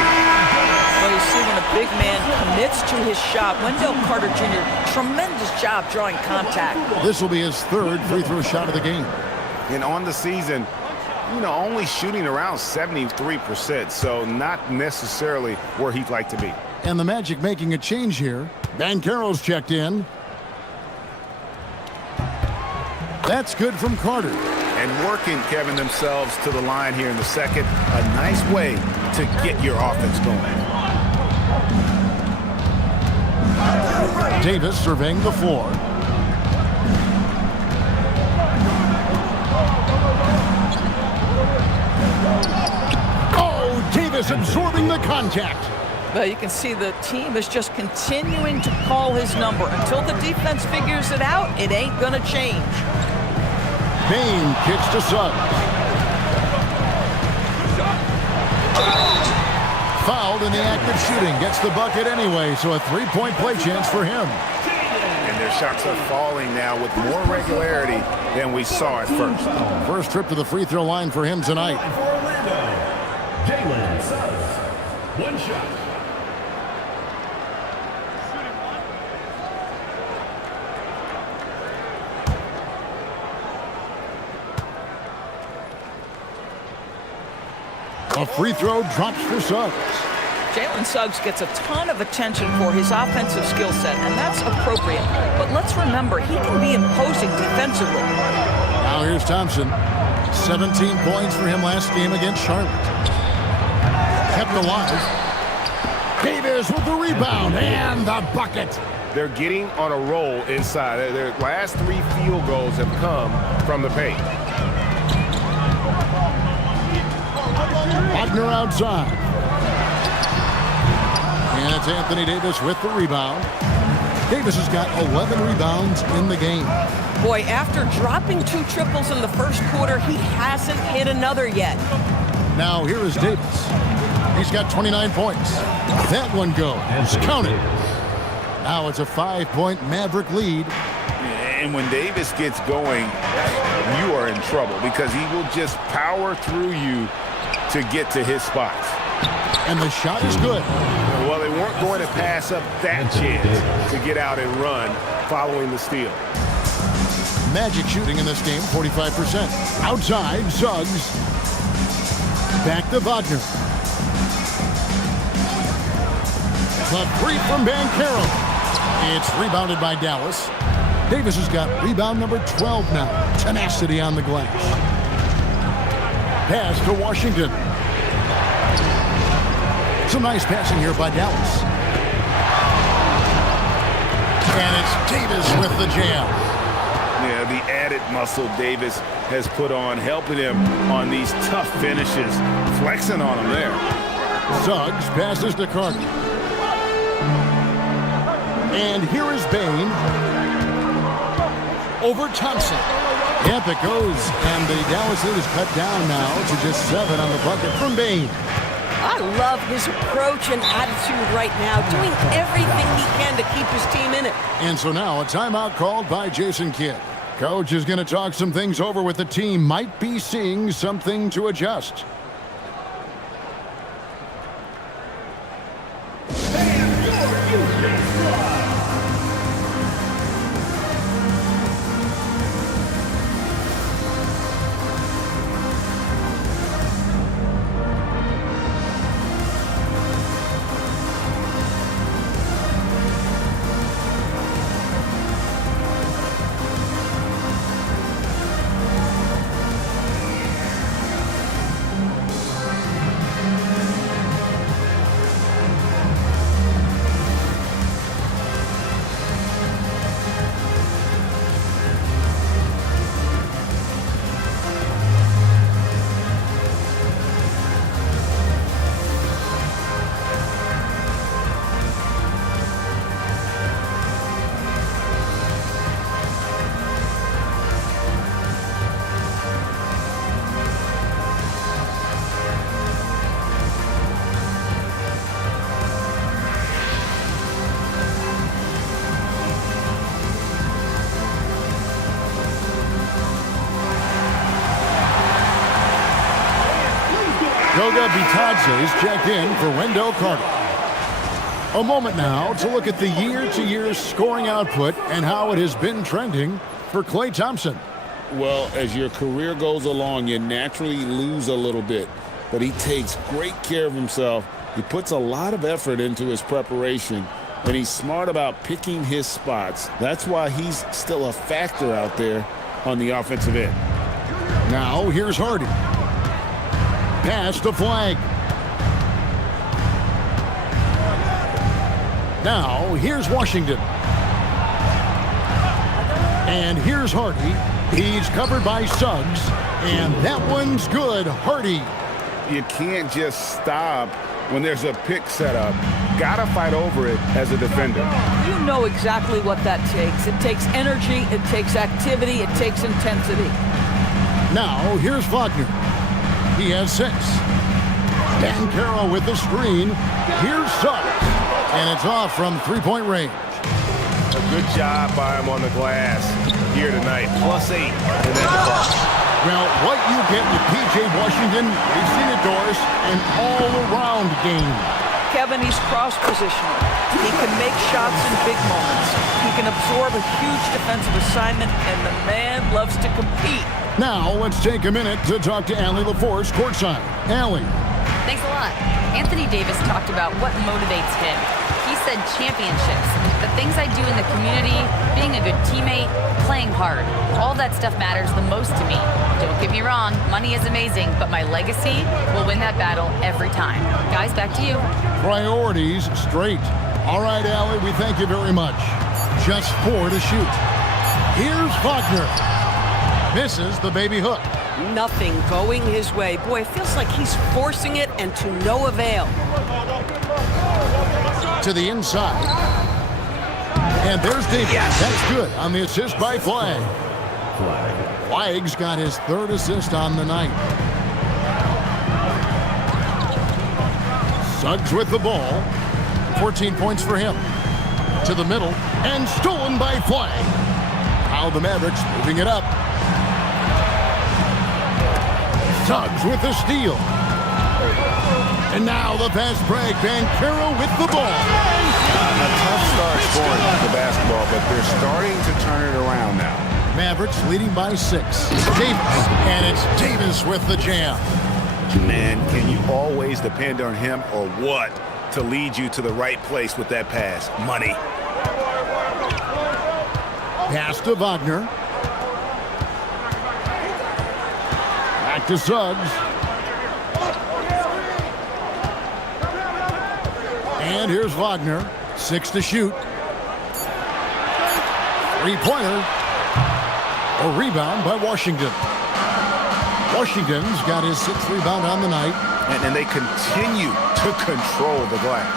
Well, you see when a big man commits to his shot, Wendell Carter Jr., tremendous job drawing contact. This will be his 3rd free throw shot of the game. And on the season, only shooting around 73%, so not necessarily where he'd like to be. And the Magic making a change here. Banchero's checked in. That's good from Carter. And working, Kevin, themselves to the line here in the second. A nice way to get your offense going. Davis surveying the floor. Oh, Davis absorbing the contact. Well, you can see the team is just continuing to call his number. Until the defense figures it out, it ain't going to change. Bain kicks to Suggs. Fouled in the act of shooting. Gets the bucket anyway, so a 3-point play chance for him. And their shots are falling now with more regularity than we saw at first. First trip to the free throw line for him tonight. For Orlando, Jalen Suggs. 1 shot. A free throw drops for Suggs. Jalen Suggs gets a ton of attention for his offensive skill set, and that's appropriate. But let's remember, he can be imposing defensively. Now here's Thompson. 17 points for him last game against Charlotte. Kept alive. Davis with the rebound and the bucket. They're getting on a roll inside. Their last 3 field goals have come from the paint. Wagner outside. And it's Anthony Davis with the rebound. Davis has got 11 rebounds in the game. Boy, after dropping 2 triples in the first quarter, he hasn't hit another yet. Now here is Davis. He's got 29 points. That one goes. Counted. Now it's a 5-point Maverick lead. And when Davis gets going, you are in trouble because he will just power through you to get to his spots. And the shot is good. Well, they weren't going to pass up that chance to get out and run following the steal. Magic shooting in this game, 45%. Outside, Suggs. Back to Wagner. The three from Banchero. It's rebounded by Dallas. Davis has got rebound number 12 now. Tenacity on the glass. Pass to Washington. Some nice passing here by Dallas. And it's Davis with the jam. Yeah, the added muscle Davis has put on, helping him on these tough finishes. Flexing on him there. Suggs passes to Carter. And here is Bain. Over Thompson. Yep, it goes. And the Dallas lead is cut down now to just 7 on the bucket from Bain. I love his approach and attitude right now, doing everything he can to keep his team in it. And so now a timeout called by Jason Kidd. Coach is going to talk some things over with the team. Might be seeing something to adjust. Goga Bitadze's checked in for Wendell Carter. A moment now to look at the year-to-year scoring output and how it has been trending for Klay Thompson. Well, as your career goes along, you naturally lose a little bit. But he takes great care of himself. He puts a lot of effort into his preparation, and he's smart about picking his spots. That's why he's still a factor out there on the offensive end. Now, here's Hardy. Pass to Flag. Now, here's Washington. And here's Hardy. He's covered by Suggs. And that one's good. Hardy. You can't just stop when there's a pick set up. Gotta fight over it as a defender. You know exactly what that takes. It takes energy, it takes activity, it takes intensity. Now, here's Wagner. He has 6. Banchero with the screen. Here's Suggs. And it's off from three-point range. A good job by him on the glass here tonight. +8 in that bucket. Well, what you get with P.J. Washington, we've seen it, Doris, an all-around game. Kevin, he's cross-positional. He can make shots in big moments. He can absorb a huge defensive assignment, and the man loves to compete. Now, let's take a minute to talk to Allie LaForce courtside. Allie. Thanks a lot. Anthony Davis talked about what motivates him. He said championships, the things I do in the community, being a good teammate, playing hard. All that stuff matters the most to me. Don't get me wrong, money is amazing, but my legacy will win that battle every time. Guys, back to you. Priorities straight. All right, Allie, we thank you very much. Just 4 to shoot. Here's Wagner. Misses the baby hook. Nothing going his way. Boy, it feels like he's forcing it and to no avail. To the inside. And there's Davis. Yes. That's good on the assist by Flag. Flag's got his 3rd assist on the night. Suggs with the ball. 14 points for him. To the middle. And stolen by Flag. Now the Mavericks moving it up. Suggs with the steal. And now the fast break. Banchero with the ball. A tough start scoring the basketball, but they're starting to turn it around now. Mavericks leading by 6. Davis, and it's Davis with the jam. Man, can you always depend on him or what to lead you to the right place with that pass? Money. Pass to Wagner. Back to Suggs. And here's Wagner. 6 to shoot. Three-pointer. A rebound by Washington. Washington's got his 6th rebound on the night. And they continue to control the glass.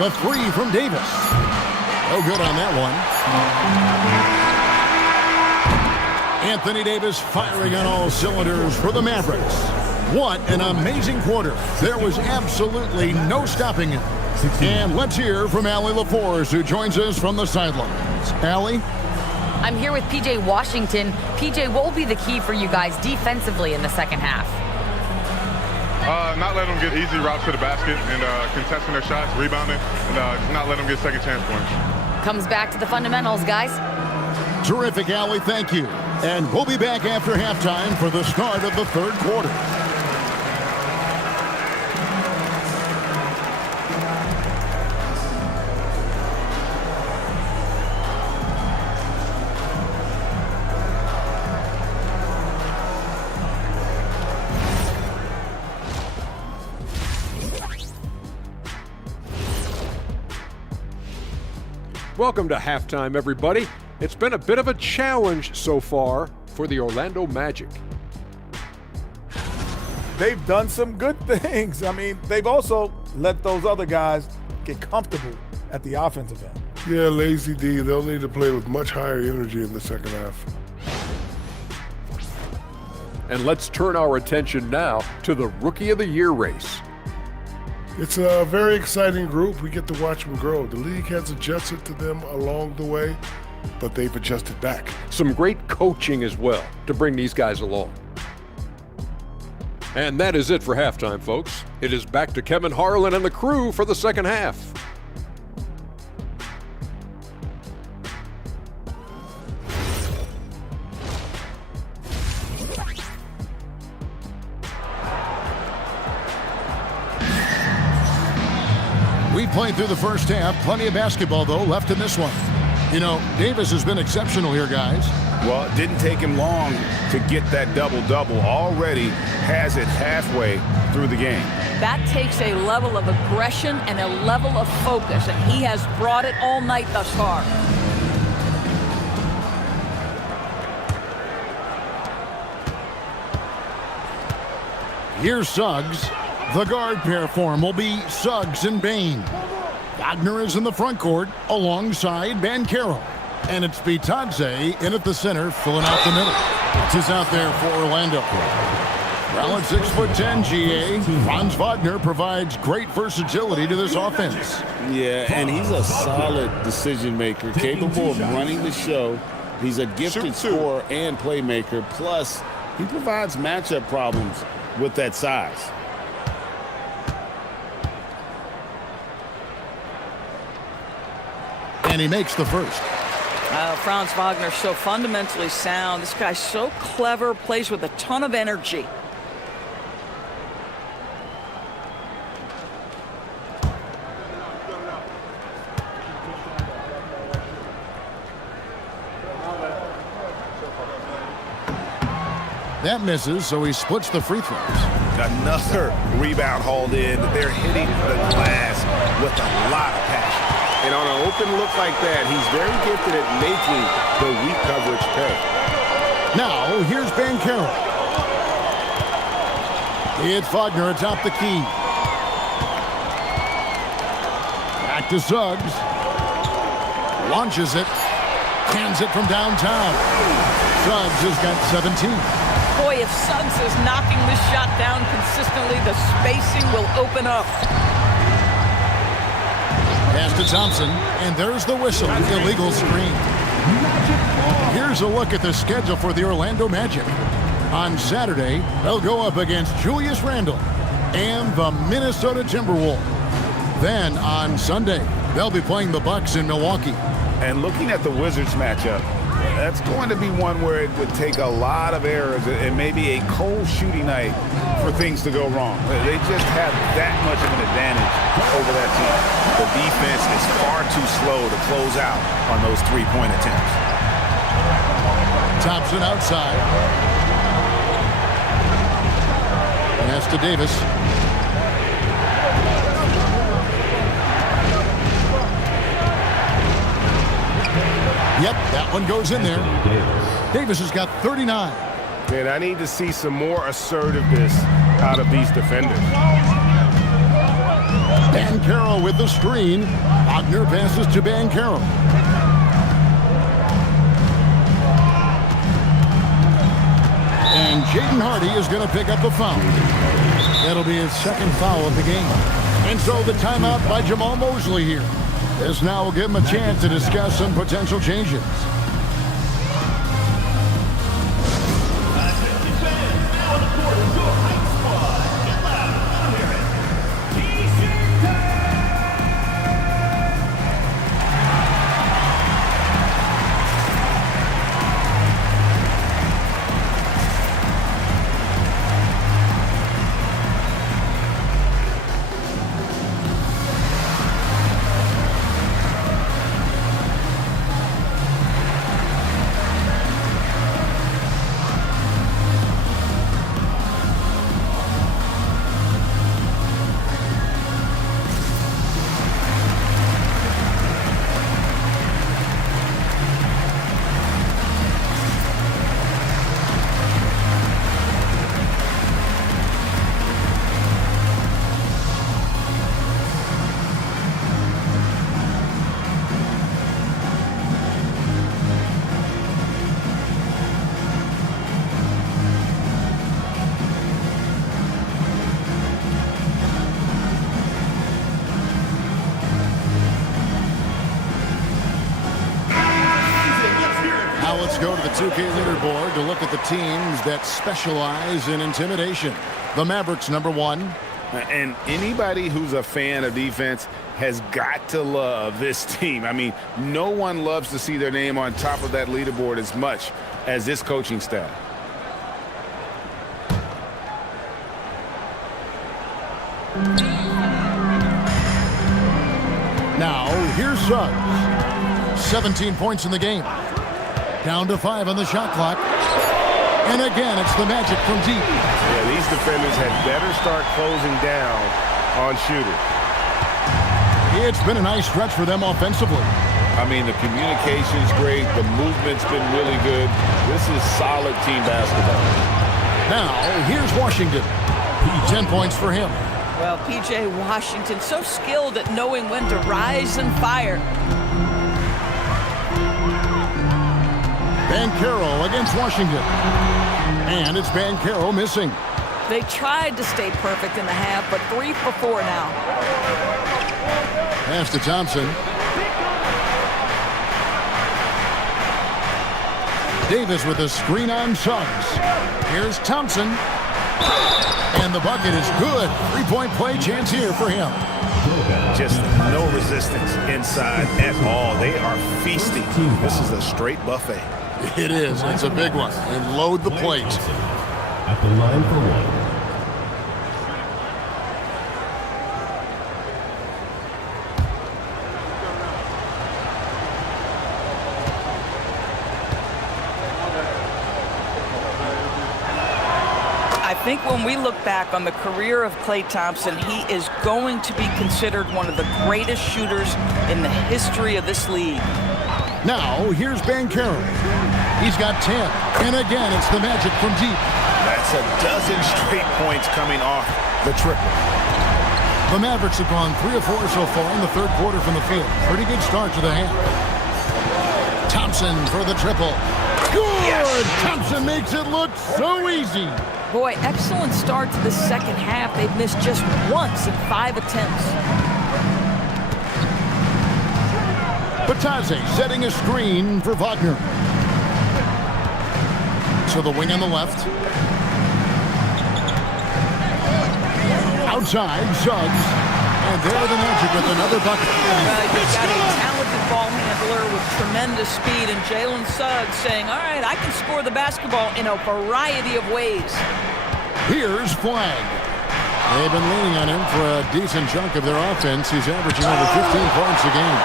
The 3 from Davis. No good on that one. Anthony Davis firing on all cylinders for the Mavericks. What an amazing quarter. There was absolutely no stopping him. And let's hear from Allie LaForce, who joins us from the sidelines. Allie? I'm here with P.J. Washington. P.J., what will be the key for you guys defensively in the second half? Not let them get easy routes to the basket and contesting their shots, rebounding, and not let them get second chance points. Comes back to the fundamentals, guys. Terrific, Allie. Thank you. And we'll be back after halftime for the start of the third quarter. Welcome to halftime, everybody. It's been a bit of a challenge so far for the Orlando Magic. They've done some good things. I mean, they've also let those other guys get comfortable at the offensive end. Yeah, Lazy D, they'll need to play with much higher energy in the second half. And let's turn our attention now to the Rookie of the Year race. It's a very exciting group. We get to watch them grow. The league has adjusted to them along the way, but they've adjusted back. Some great coaching as well to bring these guys along. And that is it for halftime, folks. It is back to Kevin Harlan and the crew for the second half. We played through the first half. Plenty of basketball, though, left in this one. You know, Davis has been exceptional here, guys. Well, it didn't take him long to get that double-double. Already has it halfway through the game. That takes a level of aggression and a level of focus, and he has brought it all night thus far. Here's Suggs. The guard pair form will be Suggs and Bain. Wagner is in the front court alongside Banchero. And it's Bitadze in at the center, filling out the middle. It's out there for Orlando. Well, at 6'10", GA, Franz Wagner provides great versatility to this offense. Yeah, and he's a solid decision maker, capable of running the show. He's a gifted scorer and playmaker. Plus, he provides matchup problems with that size. And he makes the first. Franz Wagner so fundamentally sound. This guy's so clever, plays with a ton of energy. That misses, so he splits the free throws. Another rebound hauled in. They're hitting the glass with a lot of passion. And on an open look like that, he's very gifted at making the weak coverage pay. Now, here's Banchero. It's Wagner atop the key. Back to Suggs. Launches it. Hands it from downtown. Suggs has got 17. Boy, if Suggs is knocking this shot down consistently, the spacing will open up. Pass to Thompson, and there's the whistle. Illegal screen. Here's a look at the schedule for the Orlando Magic. On Saturday, they'll go up against Julius Randle and the Minnesota Timberwolves. Then on Sunday, they'll be playing the Bucks in Milwaukee. And looking at the Wizards matchup, that's going to be one where it would take a lot of errors and maybe a cold shooting night for things to go wrong. They just have that much of an advantage over that team. The defense is far too slow to close out on those three-point attempts. Thompson outside. And that's to Davis. Yep, that one goes in there. Davis has got 39. Man, I need to see some more assertiveness out of these defenders. Banchero with the screen. Wagner passes to Banchero. And Jaden Hardy is going to pick up a foul. That'll be his second foul of the game. And so the timeout by Jamal Mosley here. This now will give him a chance to discuss some potential changes. Let's go to the 2K leaderboard to look at the teams that specialize in intimidation. The Mavericks, #1. And anybody who's a fan of defense has got to love this team. I mean, no one loves to see their name on top of that leaderboard as much as this coaching staff. Now, here's Suggs. 17 points in the game. Down to 5 on the shot clock. And again, it's the Magic from deep. Yeah, these defenders had better start closing down on shooters. It's been a nice stretch for them offensively. I mean, the communication's great. The movement's been really good. This is solid team basketball. Now, here's Washington. 10 points for him. Well, P.J. Washington, so skilled at knowing when to rise and fire. Banchero against Washington. And it's Banchero missing. They tried to stay perfect in the half, but 3 for 4 now. Pass to Thompson. Davis with a screen on Suggs. Here's Thompson. And the bucket is good. 3-point play chance here for him. Just no resistance inside at all. They are feasting. This is a straight buffet. It is. It's a big one. And load the plate. At the line for one. I think when we look back on the career of Klay Thompson, he is going to be considered one of the greatest shooters in the history of this league. Now, here's Banchero. He's got 10. And again, it's the Magic from deep. That's a dozen straight points coming off the triple. The Mavericks have gone 3 of 4 so far in the third quarter from the field. Pretty good start to the half. Thompson for the triple. Good! Yes. Thompson makes it look so easy. Boy, excellent start to the second half. They've missed just once in 5 attempts. Batadze setting a screen for Wagner. To the wing on the left. Outside, Suggs. And there the Magic with another bucket. You've got a talented ball handler with tremendous speed, and Jalen Suggs saying, all right, I can score the basketball in a variety of ways. Here's Flag. They've been leaning on him for a decent chunk of their offense. He's averaging over 15 points a game.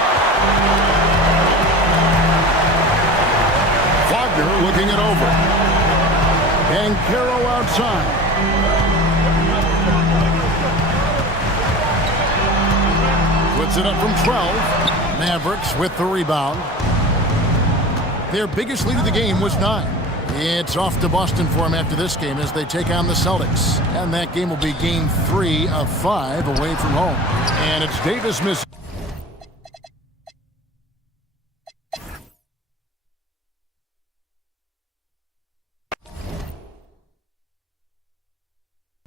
Wagner looking it over. And Caro outside. Puts it up from 12. Mavericks with the rebound. Their biggest lead of the game was 9. It's off to Boston for them after this game as they take on the Celtics. And that game will be game 3 of 5 away from home. And it's Davis missing.